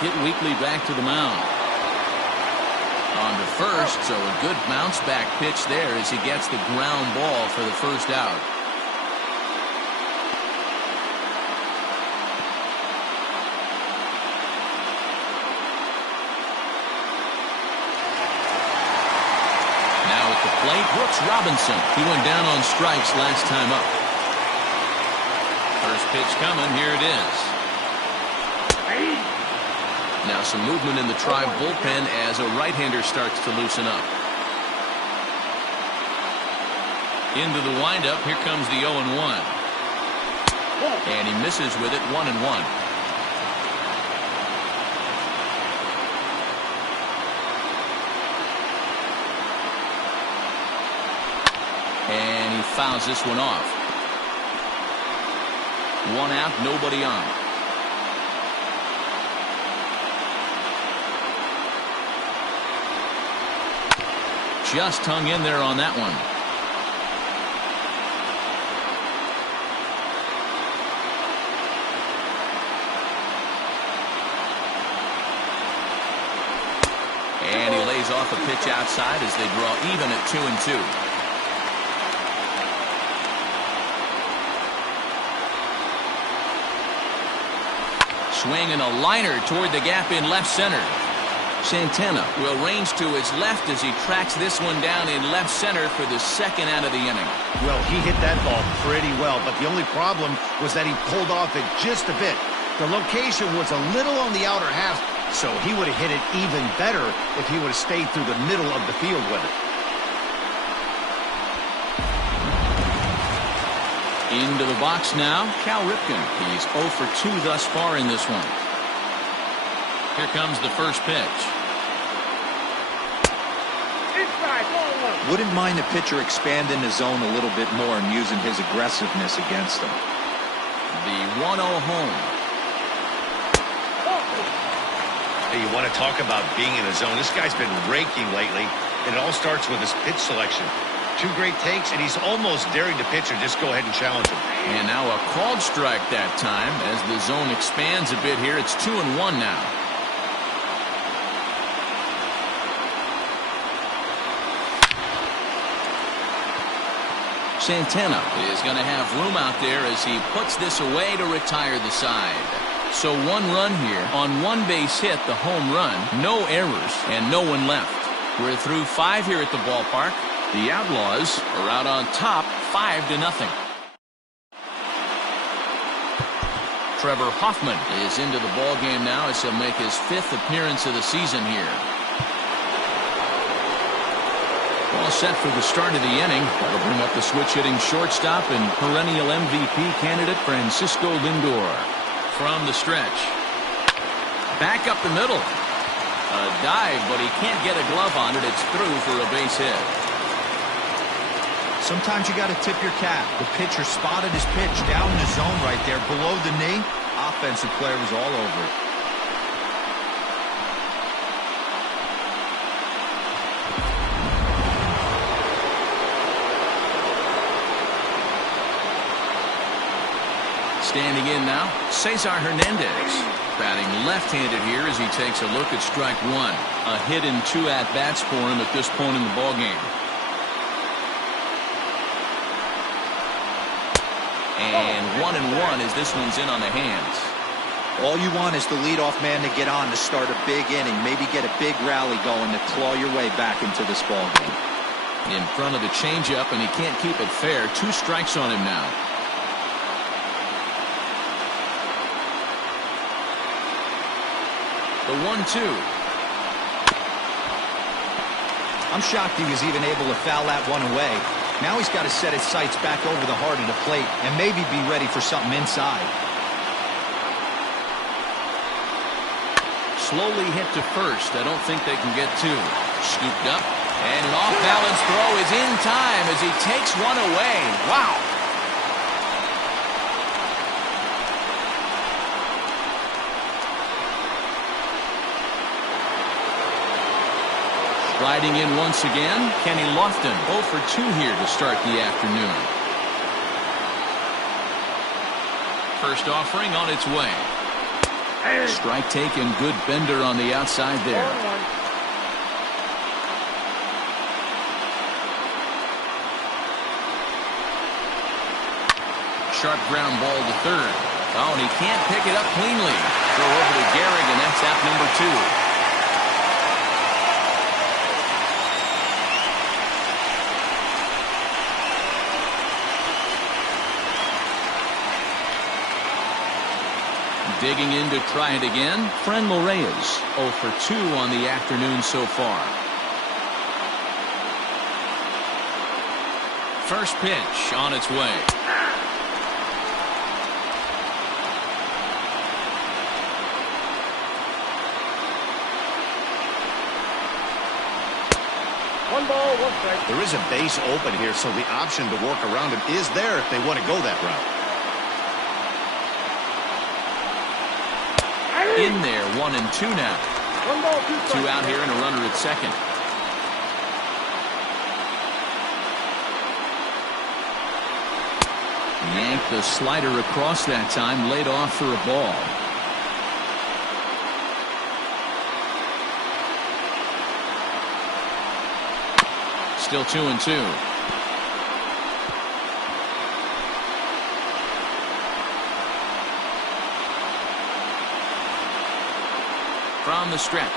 Hit weakly back to the mound. On to first, so a good bounce back pitch there as he gets the ground ball for the first out. Now at the plate, Brooks Robinson. He went down on strikes last time up. First pitch coming, here it is. Now some movement in the Tribe bullpen as a right-hander starts to loosen up. Into the windup, here comes the 0-1. And he misses with it, 1-1. And he fouls this one off. 1 out, nobody on. Just hung in there on that one. And he lays off a pitch outside as they draw even at 2-2. Swing and a liner toward the gap in left center. Santana will range to his left as he tracks this one down in left center for the 2nd out of the inning. Well, he hit that ball pretty well, but the only problem was that he pulled off it just a bit. The location was a little on the outer half, so he would have hit it even better if he would have stayed through the middle of the field with it. Into the box now, Cal Ripken. He's 0 for 2 thus far in this one. Here comes the first pitch. Inside, ball 1. Wouldn't mind the pitcher expanding the zone a little bit more and using his aggressiveness against them. The 1-0 home. Hey, you want to talk about being in a zone? This guy's been raking lately, and it all starts with his pitch selection. Two great takes, and he's almost daring the pitcher just go ahead and challenge him. And now a called strike that time as the zone expands a bit here. It's 2-1 now. Santana is going to have room out there as he puts this away to retire the side. So one run here on one base hit, the home run, no errors, and no one left. We're through 5 here at the ballpark. The Outlaws are out on top 5-0. Trevor Hoffman is into the ball game now as he'll make his 5th appearance of the season here. All set for the start of the inning. That'll bring up the switch-hitting shortstop and perennial MVP candidate Francisco Lindor. From the stretch. Back up the middle. A dive, but he can't get a glove on it. It's through for a base hit. Sometimes you got to tip your cap. The pitcher spotted his pitch down in the zone right there below the knee. Offensive player was all over it. Standing in now, Cesar Hernandez. Batting left-handed here as he takes a look at strike one. A hit and 2 at-bats for him at this point in the ballgame. And 1-1 as this one's in on the hands. All you want is the leadoff man to get on to start a big inning. Maybe get a big rally going to claw your way back into this ballgame. In front of the changeup, and he can't keep it fair. 2 strikes on him now. The 1-2. I'm shocked he was even able to foul that one away. Now he's got to set his sights back over the heart of the plate and maybe be ready for something inside. Slowly hit to first. I don't think they can get 2. Scooped up. And an off-balance throw is in time as he takes one away. Wow. Riding in once again, Kenny Lofton, 0 for 2 here to start the afternoon. First offering on its way. Strike taken, good bender on the outside there. Sharp ground ball to third. Oh, and he can't pick it up cleanly. Throw over to Gehrig, and that's out number 2. Digging in to try it again, Franmil Reyes, 0 for 2 on the afternoon so far. First pitch on its way. One ball, one strike. There is a base open here, so the option to work around him is there if they want to go that route. In there, 1-2 now. 1 ball, 2 strikes. 2 out here and a runner at second. Yanked the slider across that time, laid off for a ball. Still 2-2. From the stretch.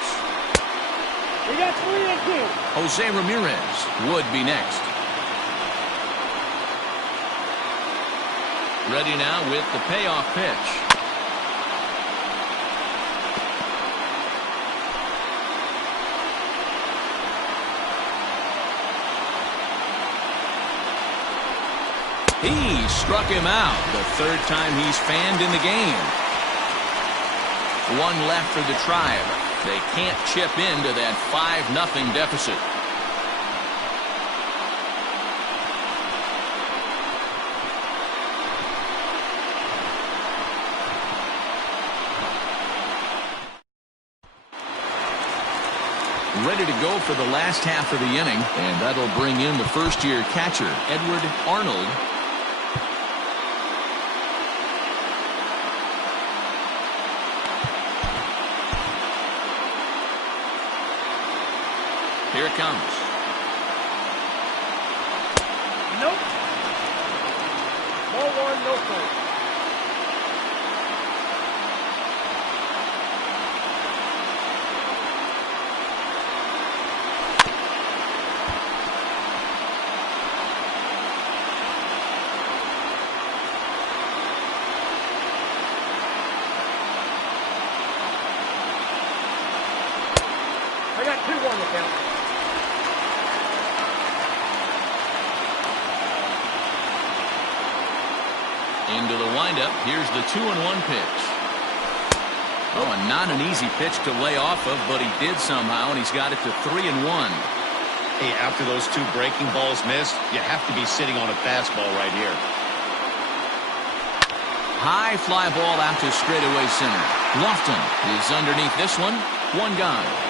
We got 3-2. Jose Ramirez would be next. Ready now with the payoff pitch. He struck him out. The 3rd time he's fanned in the game. 1 left for the Tribe. They can't chip into that 5-0 deficit. ready to go for the last half of the inning, and that'll bring in the first-year catcher, Edward Arnold. Here it comes. Nope. Ball one, no strike. I got 2-1 to count. Into the windup. Here's the 2-1 pitch. Oh, and not an easy pitch to lay off of, but he did somehow, and he's got it to 3-1. Hey, after those 2 breaking balls missed, you have to be sitting on a fastball right here. High fly ball out to straightaway center. Lofton is underneath this one. One gone.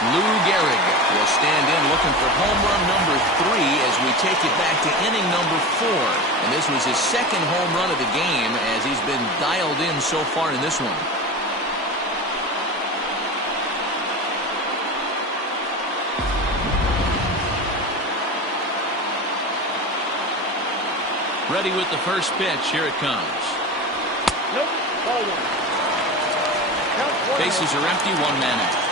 Lou Gehrig will stand in looking for home run number 3 as we take it back to inning number 4. And this was his second home run of the game as he's been dialed in so far in this one. Ready with the first pitch. Here it comes. Nope. Ball one. Count one. Bases are empty. One man out.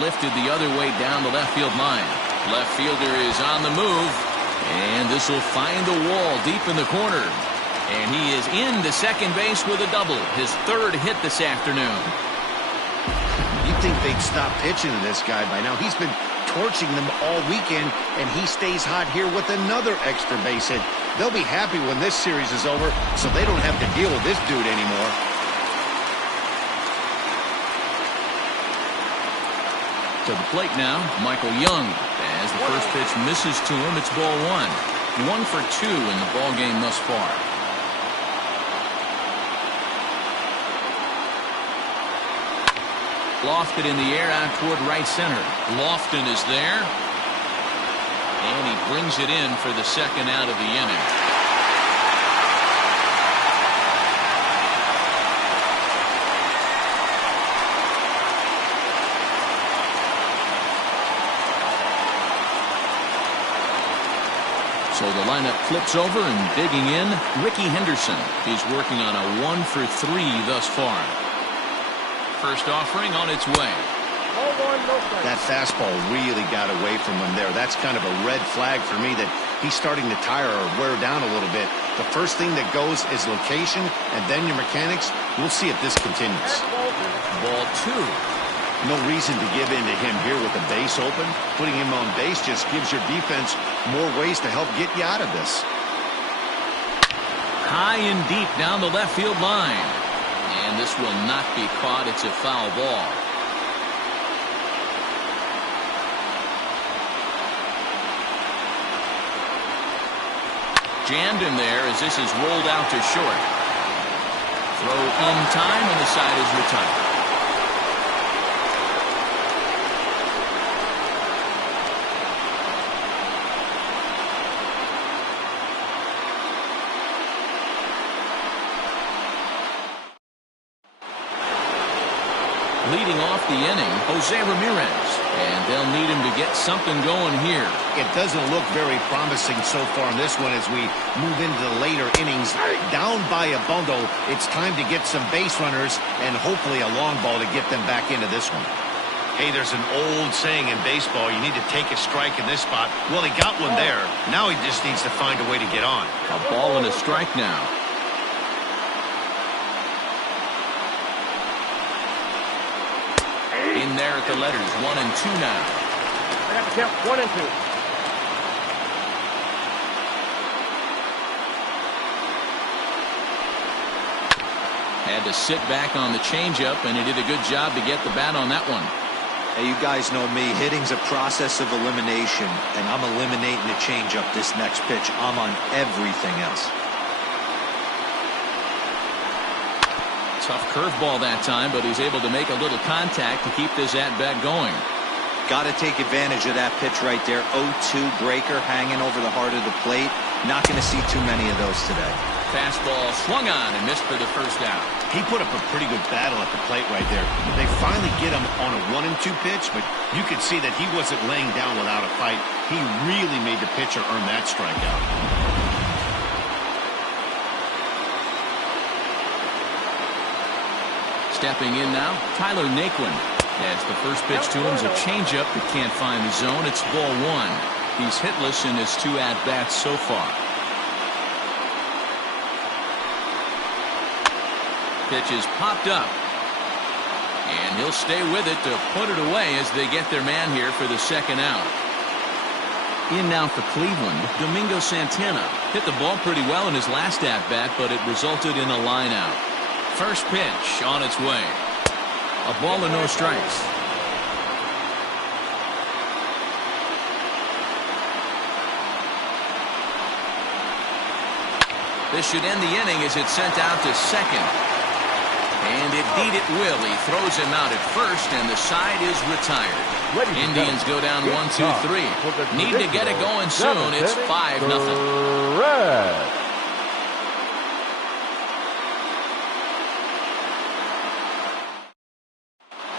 Lifted the other way down the left field line. Left fielder is on the move, and this will find the wall deep in the corner. And he is into second base with a double, his 3rd hit this afternoon. You'd think they'd stop pitching to this guy by now. He's been torching them all weekend, and he stays hot here with another extra base hit. They'll be happy when this series is over, so they don't have to deal with this dude anymore. To the plate now, Michael Young. As the first pitch misses to him, it's ball 1. 1 for 2 in the ball game thus far. Lofted in the air out toward right center. Lofton is there. And he brings it in for the second out of the inning. So the lineup flips over, and digging in, Ricky Henderson. He's working on a 1 for 3 thus far. First offering on its way. Ball one, no strike. That fastball really got away from him there. That's kind of a red flag for me that he's starting to tire or wear down a little bit. The first thing that goes is location, and then your mechanics. We'll see if this continues. Ball 2. No reason to give in to him here with the base open. Putting him on base just gives your defense more ways to help get you out of this. High and deep down the left field line. And this will not be caught. It's a foul ball. Jammed him there as this is rolled out to short. Throw in time, and the side is retired. Leading off the inning, Jose Ramirez. And they'll need him to get something going here. It doesn't look very promising so far in this one as we move into the later innings. Down by a bundle, it's time to get some base runners and hopefully a long ball to get them back into this one. Hey, there's an old saying in baseball, you need to take a strike in this spot. Well, he got one there. Now he just needs to find a way to get on. A ball and a strike now. In there at the letters, 1 and 2 now. I got to count 1 and 2. Had to sit back on the changeup, and he did a good job to get the bat on that one. Hey, you guys know me. Hitting's a process of elimination, and I'm eliminating the changeup this next pitch. I'm on everything else. Tough curveball that time, but he's able to make a little contact to keep this at-bat going. Got to take advantage of that pitch right there. 0-2 breaker hanging over the heart of the plate. Not going to see too many of those today. Fastball swung on and missed for the first out. He put up a pretty good battle at the plate right there. They finally get him on a 1-2 pitch, but you could see that he wasn't laying down without a fight. He really made the pitcher earn that strikeout. Stepping in now, Tyler Naquin. As the first pitch to him is a changeup that can't find the zone. It's ball one. He's hitless in his 2 at-bats so far. Pitch is popped up. And he'll stay with it to put it away as they get their man here for the second out. In now for Cleveland, Domingo Santana. Hit the ball pretty well in his last at-bat, but it resulted in a line out. First pitch on its way. A ball and no strikes. This should end the inning as it's sent out to second. And indeed it will. He throws him out at first, and the side is retired. Indians go down 1-2-3. Need to get it going soon. It's 5-0. Red.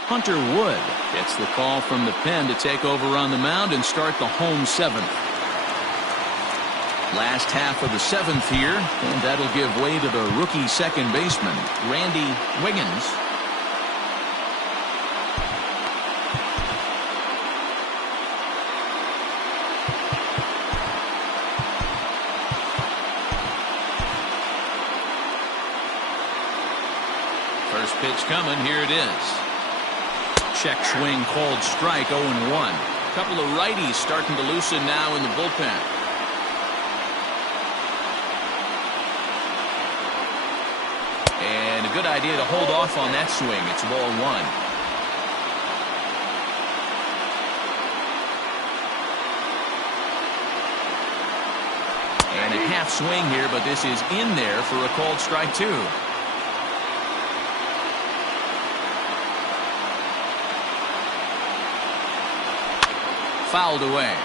Hunter Wood gets the call from the pen to take over on the mound and start the home 7th. Last half of the 7th here, and that'll give way to the rookie second baseman, Randy Wiggins. First pitch coming, here it is. Check swing called strike, 0-1. A couple of righties starting to loosen now in the bullpen. And a good idea to hold off on that swing. It's ball 1. And a half swing here, but this is in there for a called strike 2. Fouled away.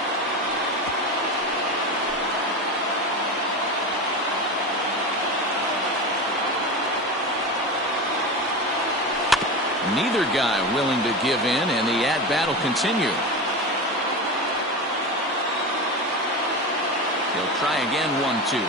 Neither guy willing to give in, and the at-bat will continue. He'll try again, 1-2.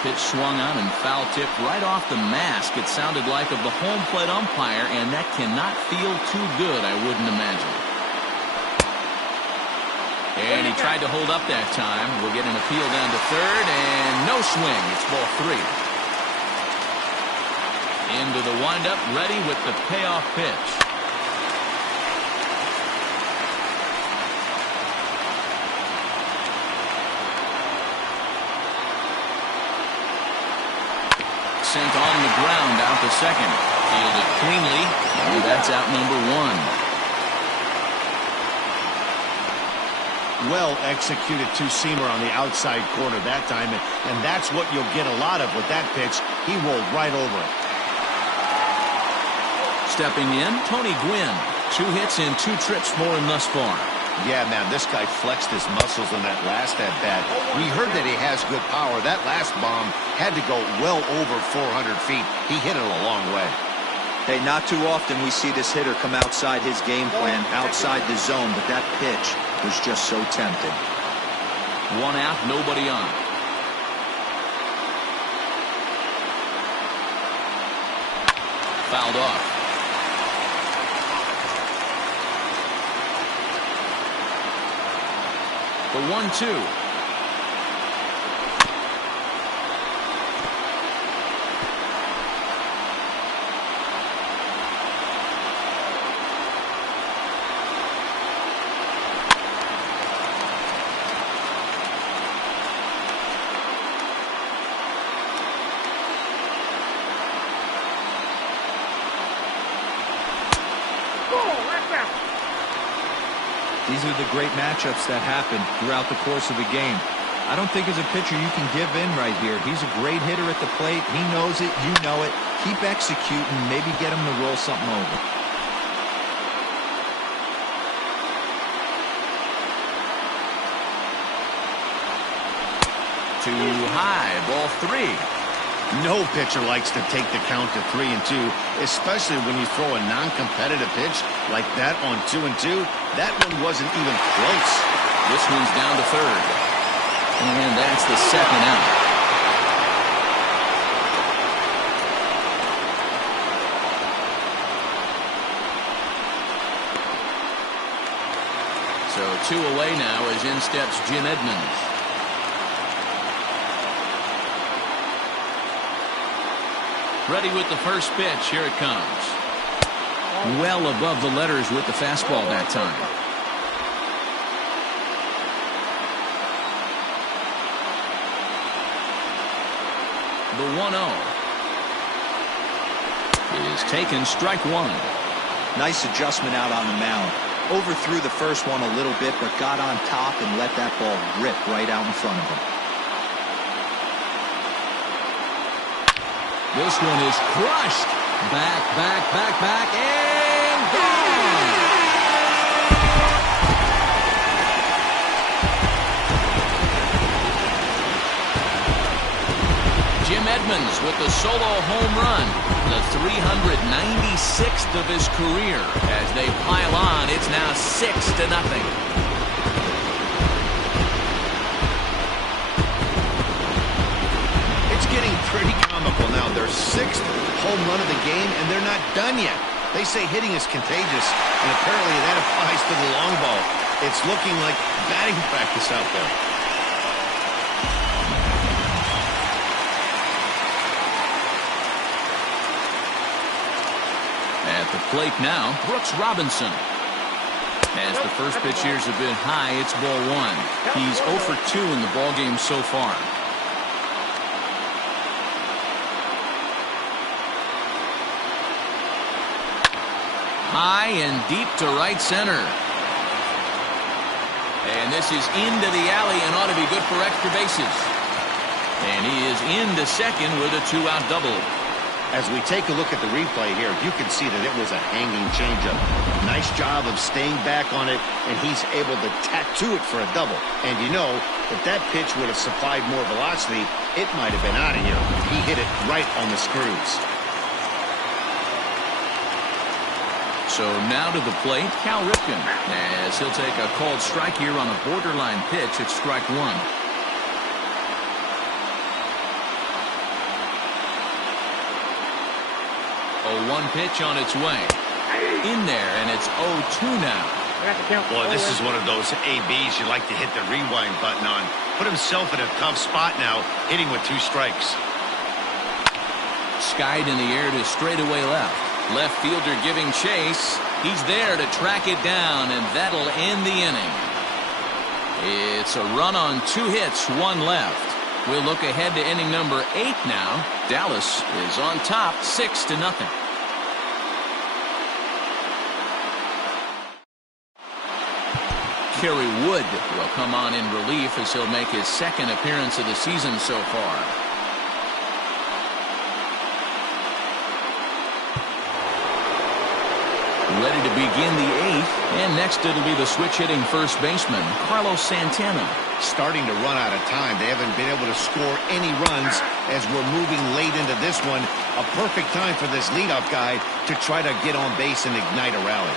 Pitch swung on and foul tipped right off the mask. It sounded like of the home plate umpire, and that cannot feel too good, I wouldn't imagine. And he tried to hold up that time. We'll get an appeal down to third, and no swing. It's ball 3. Into the windup, ready with the payoff pitch. Sent on the ground out to second. Fielded cleanly, and that's out number 1. Well executed two-seamer on the outside corner that time, and that's what you'll get a lot of with that pitch. He rolled right over it. Stepping in, Tony Gwynn. 2 hits and 2 trips for him thus far. Yeah, man, this guy flexed his muscles in that last at-bat. We heard that he has good power. That last bomb had to go well over 400 feet. He hit it a long way. Hey, not too often we see this hitter come outside his game plan, outside the zone, but that pitch was just so tempting. 1 out, nobody on. Fouled off. The 1-2. These are the great matchups that happen throughout the course of the game. I don't think as a pitcher you can give in right here. He's a great hitter at the plate. He knows it. You know it. Keep executing. Maybe get him to roll something over. Too high. Ball 3. No pitcher likes to take the count to 3-2, especially when you throw a non-competitive pitch like that on 2-2. That one wasn't even close. This one's down to third. And that's the second out. So 2 away now as in steps Jim Edmonds. Ready with the first pitch. Here it comes. Well above the letters with the fastball that time. The 1-0 is taken. Strike 1. Nice adjustment out on the mound. Overthrew the first one a little bit, but got on top and let that ball rip right out in front of him. This one is crushed. Back, and gone. Jim Edmonds with the solo home run. The 396th of his career. As they pile on, it's now 6-0. Getting pretty comical now. Their 6th home run of the game, and they're not done yet. They say hitting is contagious, and apparently that applies to the long ball. It's looking like batting practice out there. At the plate now, Brooks Robinson. As the first pitch here is a bit high, it's ball 1. He's 0 for 2 in the ballgame so far. High and deep to right center. And this is into the alley and ought to be good for extra bases. And he is into second with a 2-out double. As we take a look at the replay here, you can see that it was a hanging changeup. Nice job of staying back on it, and he's able to tattoo it for a double. And you know, if that pitch would have supplied more velocity, it might have been out of here. He hit it right on the screws. So now to the plate, Cal Ripken, as he'll take a called strike here on a borderline pitch at strike 1. A 1 pitch on its way. In there, and it's 0-2 now. Boy, this is one of those ABs you like to hit the rewind button on. Put himself in a tough spot now, hitting with 2 strikes. Skied in the air to straightaway left. Left fielder giving chase. He's there to track it down, and that'll end the inning. It's a run on 2 hits, 1 left. We'll look ahead to inning number 8 now. Dallas is on top, 6-0. Kerry Wood will come on in relief as he'll make his 2nd appearance of the season so far. Ready to begin the 8th, and next it'll be the switch-hitting first baseman, Carlos Santana. Starting to run out of time. They haven't been able to score any runs as we're moving late into this one. A perfect time for this leadoff guy to try to get on base and ignite a rally.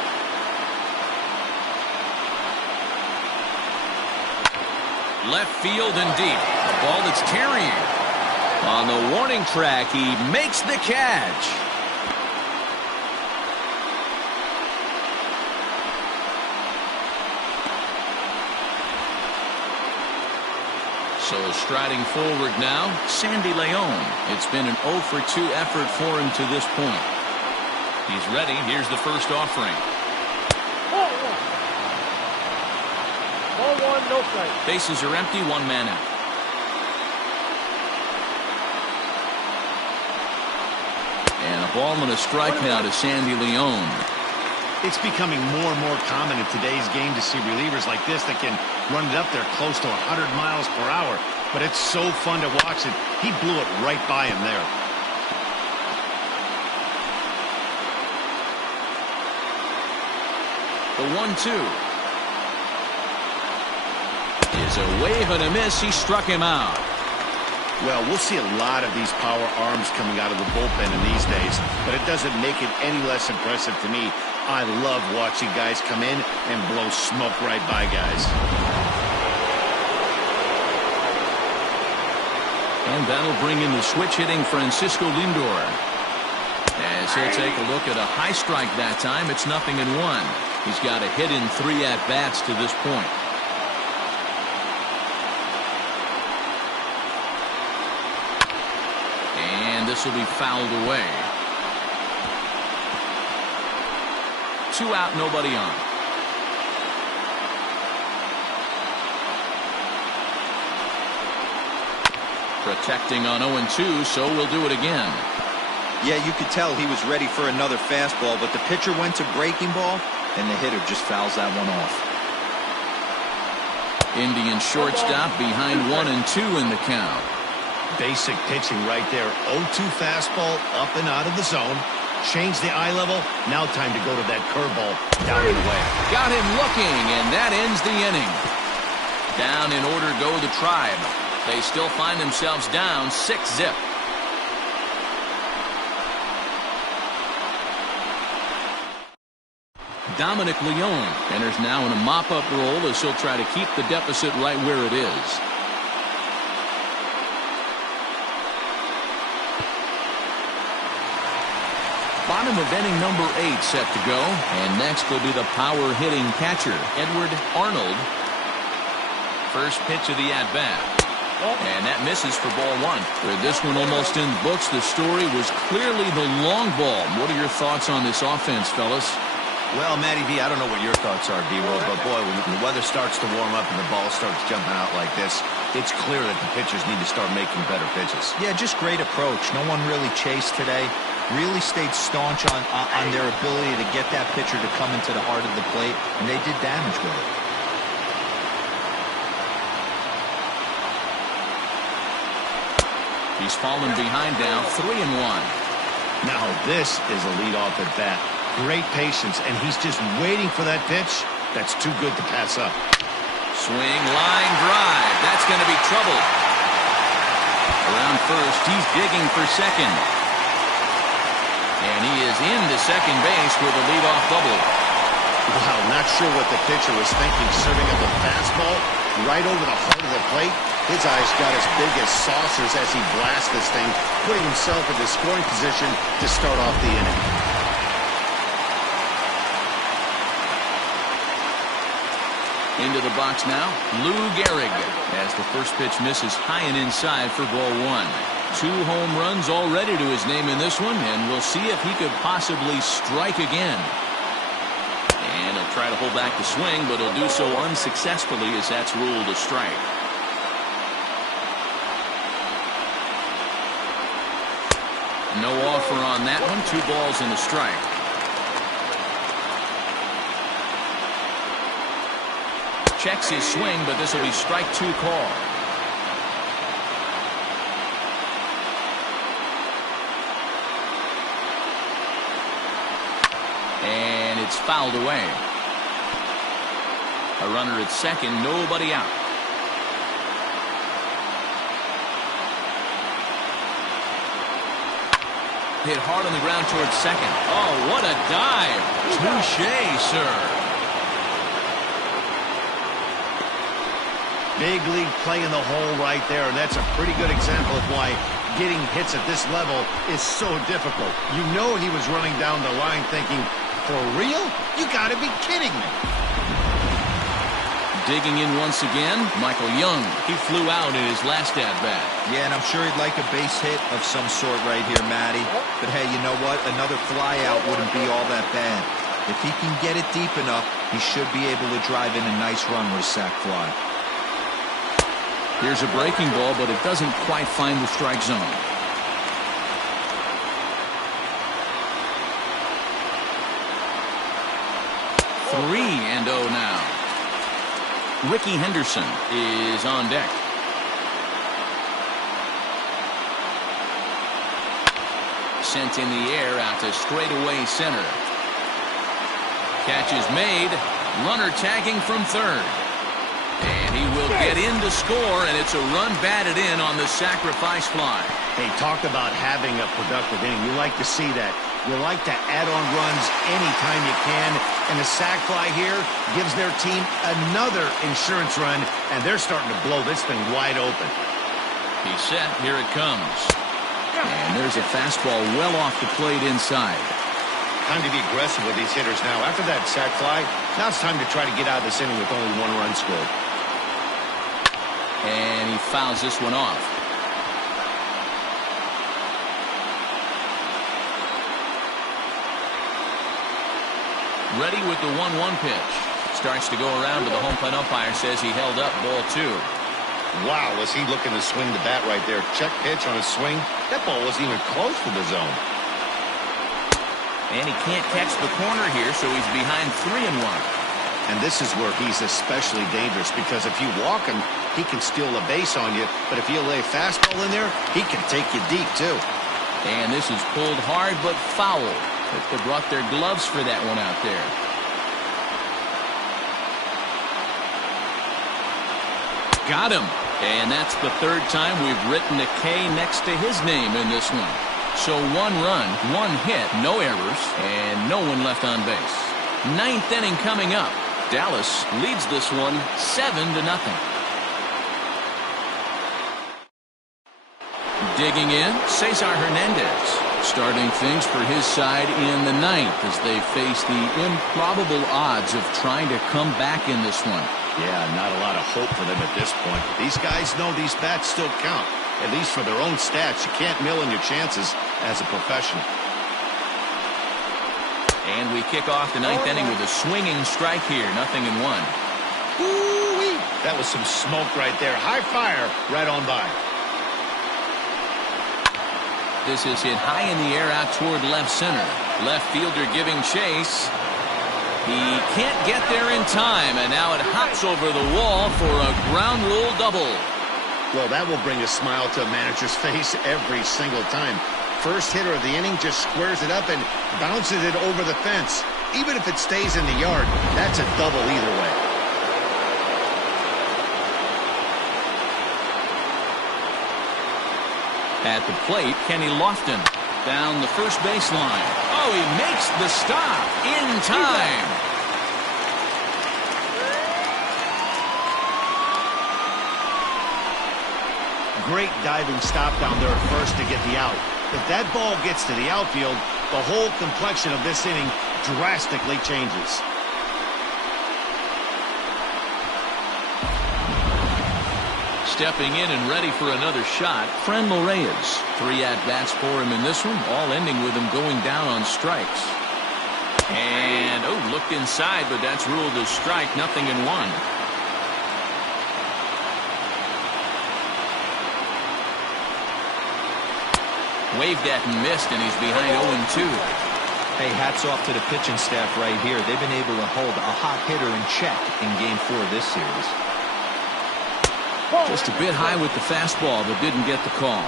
Left field and deep. A ball that's carrying. On the warning track, he makes the catch. So striding forward now, Sandy Leon. It's been an 0 for 2 effort for him to this point. He's ready. Here's the first offering. Ball 1, no strike. Bases are empty, 1 man out. And a ball and a strike now to Sandy Leon. It's becoming more and more common in today's game to see relievers like this that can run it up there close to 100 miles per hour. But it's so fun to watch it. He blew it right by him there. The 1-2 is a wave and a miss. He struck him out. Well, we'll see a lot of these power arms coming out of the bullpen in these days, but it doesn't make it any less impressive to me. I love watching guys come in and blow smoke right by guys. And that'll bring in the switch hitting Francisco Lindor. As he'll take a look at a high strike that time, it's 0-1. He's got a hit in 3 at-bats to this point. And this will be fouled away. 2 out, nobody on. Protecting on 0-2, so we'll do it again. Yeah, you could tell he was ready for another fastball, but the pitcher went to breaking ball, and the hitter just fouls that one off. Indian shortstop behind 1-2 in the count. Basic pitching right there. 0-2 fastball up and out of the zone. Change the eye level. Now time to go to that curveball down and away. Got him looking, and that ends the inning. Down in order go the Tribe. They still find themselves down 6-0. Dominic Leone enters now in a mop-up role as he'll try to keep the deficit right where it is. Bottom of inning number 8 set to go, and next will be the power-hitting catcher, Edward Arnold. First pitch of the at-bat. And that misses for ball 1. With this one almost in the books, the story was clearly the long ball. What are your thoughts on this offense, fellas? Well, Matty V, I don't know what your thoughts are, D-Roll, but boy, when the weather starts to warm up and the ball starts jumping out like this, it's clear that the pitchers need to start making better pitches. Yeah, just great approach. No one really chased today. Really stayed staunch on their ability to get that pitcher to come into the heart of the plate, and they did damage with it. He's fallen behind now, 3-1. Now this is a leadoff at bat. Great patience, and he's just waiting for that pitch. That's too good to pass up. Swing, line drive. That's going to be trouble. Around first, he's digging for second. And he is into second base with a leadoff double. Wow, not sure what the pitcher was thinking, serving up a fastball right over the heart of the plate. His eyes got as big as saucers as he blasts this thing, putting himself in the scoring position to start off the inning. Into the box now, Lou Gehrig, as the first pitch misses high and inside for ball 1. 2 home runs already to his name in this one, and we'll see if he could possibly strike again. And he'll try to hold back the swing, but he'll do so unsuccessfully as that's ruled a strike. No offer on that one. 2 balls and a strike. Checks his swing, but this will be strike 2 call. And it's fouled away. A runner at second, nobody out. Hit hard on the ground towards second. Oh, what a dive. Touché, sir. Big league play in the hole right there, and that's a pretty good example of why getting hits at this level is so difficult. You know he was running down the line thinking, for real? You gotta be kidding me. Digging in once again, Michael Young. He flew out in his last at-bat. Yeah, and I'm sure he'd like a base hit of some sort right here, Matty. But hey, you know what? Another fly out wouldn't be all that bad. If he can get it deep enough, he should be able to drive in a nice run with a sac fly. Here's a breaking ball, but it doesn't quite find the strike zone. 3-0 now. Ricky Henderson is on deck. Sent in the air out to straightaway center. Catch is made. Runner tagging from third. And he will get in to score, and it's a run batted in on the sacrifice fly. Hey, talk about having a productive inning. You like to see that. You like to add on runs anytime you can. And the sac fly here gives their team another insurance run, and they're starting to blow this thing wide open. He's set. Here it comes. And there's a fastball well off the plate inside. Time to be aggressive with these hitters now. After that sac fly, now it's time to try to get out of this inning with only 1 run scored. And he fouls this one off. Ready with the 1-1 pitch. Starts to go around, but the home plate umpire says he held up ball 2. Wow, was he looking to swing the bat right there. Check pitch on his swing. That ball wasn't even close to the zone. And he can't catch the corner here, so he's behind 3-1. And this is where he's especially dangerous, because if you walk him, he can steal a base on you. But if you lay a fastball in there, he can take you deep, too. And this is pulled hard but foul. They brought their gloves for that one out there. Got him. And that's the 3rd time we've written a K next to his name in this one. So 1 run, 1 hit, no errors, and no one left on base. 9th inning coming up. Dallas leads this one 7-0. Digging in, Cesar Hernandez. Starting things for his side in the 9th as they face the improbable odds of trying to come back in this one. Yeah, not a lot of hope for them at this point. These guys know these bats still count, at least for their own stats. You can't mill in your chances as a professional. And we kick off the 9th inning with a swinging strike here. 0-1. Ooh-wee. That was some smoke right there. High fire right on by. This is hit high in the air out toward left center. Left fielder giving chase. He can't get there in time, and now it hops over the wall for a ground rule double. Well, that will bring a smile to a manager's face every single time. First hitter of the inning just squares it up and bounces it over the fence. Even if it stays in the yard, that's a double either way. At the plate, Kenny Lofton down the first baseline. Oh, he makes the stop in time. Great diving stop down there at first to get the out. If that ball gets to the outfield, the whole complexion of this inning drastically changes. Stepping in and ready for another shot, Franmil Reyes. 3 at-bats for him in this one, all ending with him going down on strikes. And, looked inside, but that's ruled as strike, 0-1. Waved at and missed, and he's behind 0-2. Hey, hats off to the pitching staff right here. They've been able to hold a hot hitter in check in Game 4 of this series. Just a bit high with the fastball, but didn't get the call.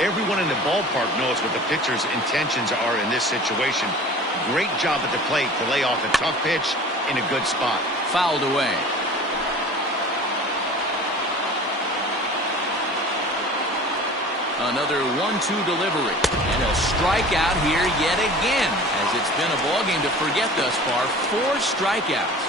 Everyone in the ballpark knows what the pitcher's intentions are in this situation. Great job at the plate to lay off a tough pitch in a good spot. Fouled away. Another 1-2 delivery. And a strikeout here yet again, as it's been a ballgame to forget thus far. 4 strikeouts.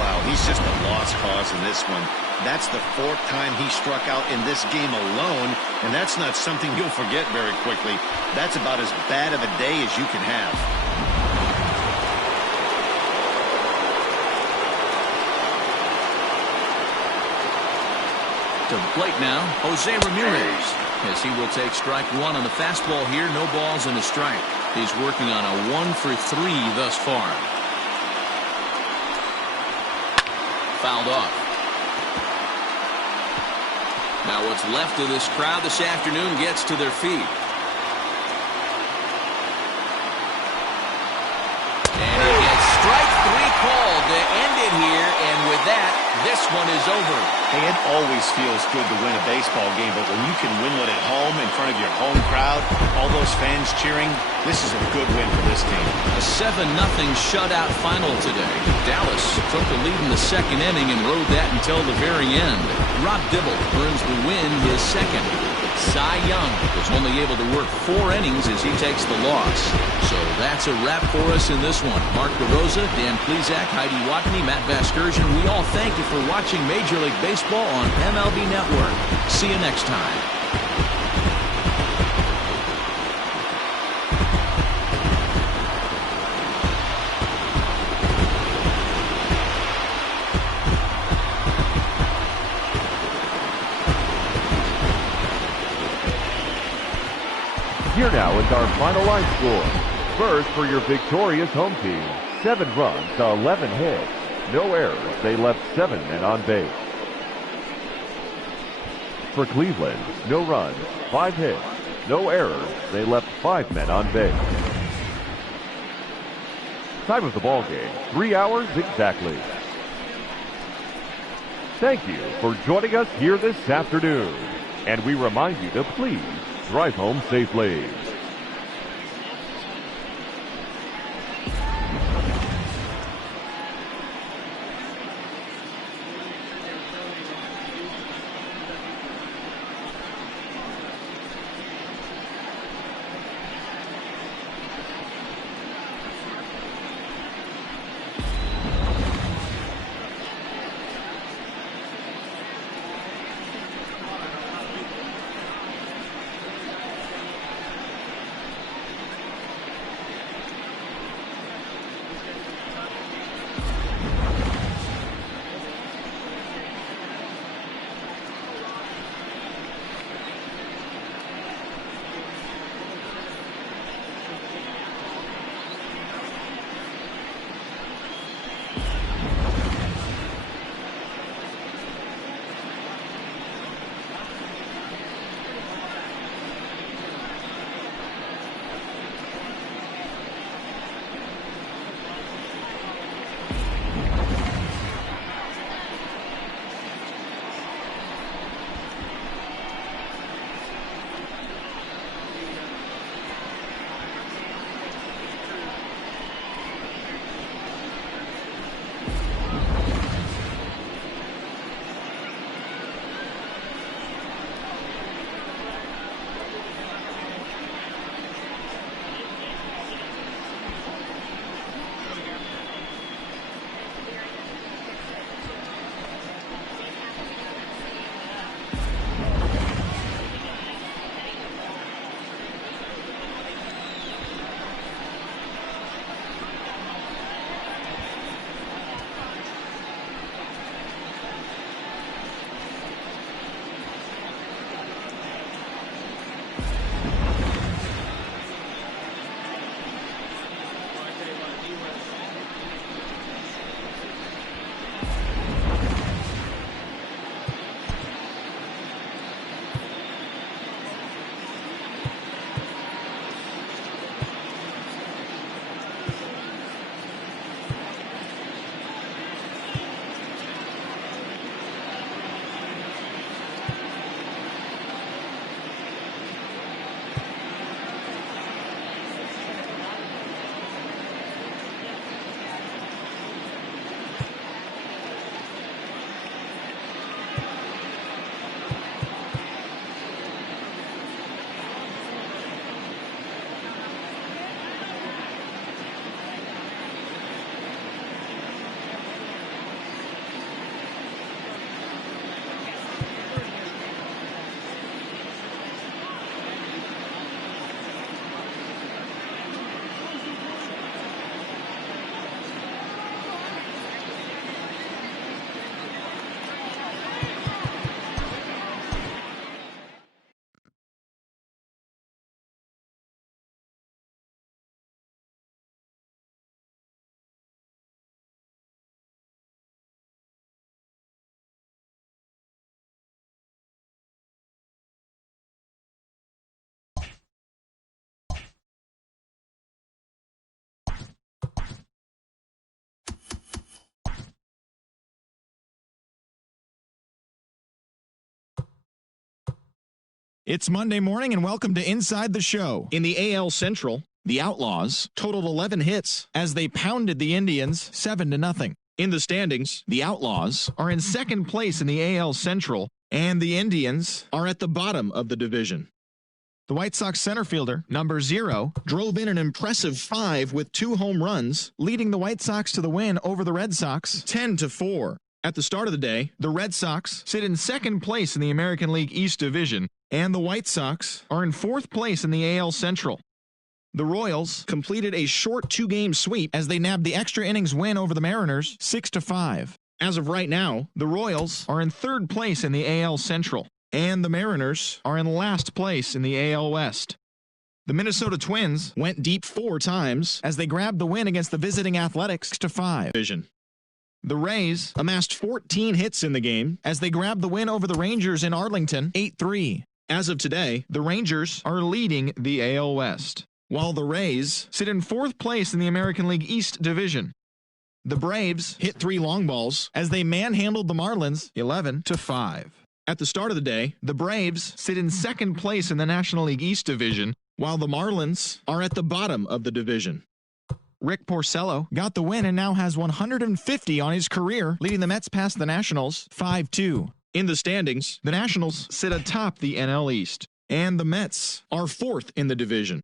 Wow, he's just a lost cause in this one. That's the 4th time he struck out in this game alone, and that's not something you'll forget very quickly. That's about as bad of a day as you can have. To the plate now, Jose Ramirez, as he will take strike 1 on the fastball here. No balls and a strike. He's working on a 1-for-3 thus far. Fouled off. Now what's left of this crowd this afternoon gets to their feet. And he gets strike 3 called This one is over. Hey, it always feels good to win a baseball game, but when you can win one at home in front of your home crowd, all those fans cheering, this is a good win for this team. A 7-0 shutout final today. Dallas took the lead in the second inning and rode that until the very end. Rob Dibble earns the win, his second. Cy Young was only able to work 4 innings as he takes the loss. So that's a wrap for us in this one. Mark DeRosa, Dan Plesac, Heidi Watney, Matt Vasgersian, we all thank you for watching Major League Baseball on MLB Network. See you next time. Here now is our final line score. First for your victorious home team, 7 runs, 11 hits, no errors. They left 7 men on base. For Cleveland, no runs, 5 hits, no errors. They left 5 men on base. Time of the ball game, 3 hours exactly. Thank you for joining us here this afternoon. And we remind you to please drive home safely. It's Monday morning and welcome to Inside the Show. In the AL Central, the Outlaws totaled 11 hits as they pounded the Indians 7-0. In the standings, the Outlaws are in second place in the AL Central and the Indians are at the bottom of the division. The White Sox center fielder, number 0, drove in an impressive 5 with 2 home runs, leading the White Sox to the win over the Red Sox 10-4. At the start of the day, the Red Sox sit in second place in the American League East Division, and the White Sox are in fourth place in the AL Central. The Royals completed a short 2-game sweep as they nabbed the extra innings win over the Mariners 6-5. As of right now, the Royals are in third place in the AL Central, and the Mariners are in last place in the AL West. The Minnesota Twins went deep 4 times as they grabbed the win against the visiting Athletics 6-5 division. The Rays amassed 14 hits in the game as they grabbed the win over the Rangers in Arlington 8-3. As of today, the Rangers are leading the AL West, while the Rays sit in fourth place in the American League East Division. The Braves hit 3 long balls as they manhandled the Marlins 11-5. At the start of the day, the Braves sit in second place in the National League East Division, while the Marlins are at the bottom of the division. Rick Porcello got the win and now has 150 on his career, leading the Mets past the Nationals 5-2. In the standings, the Nationals sit atop the NL East, and the Mets are fourth in the division.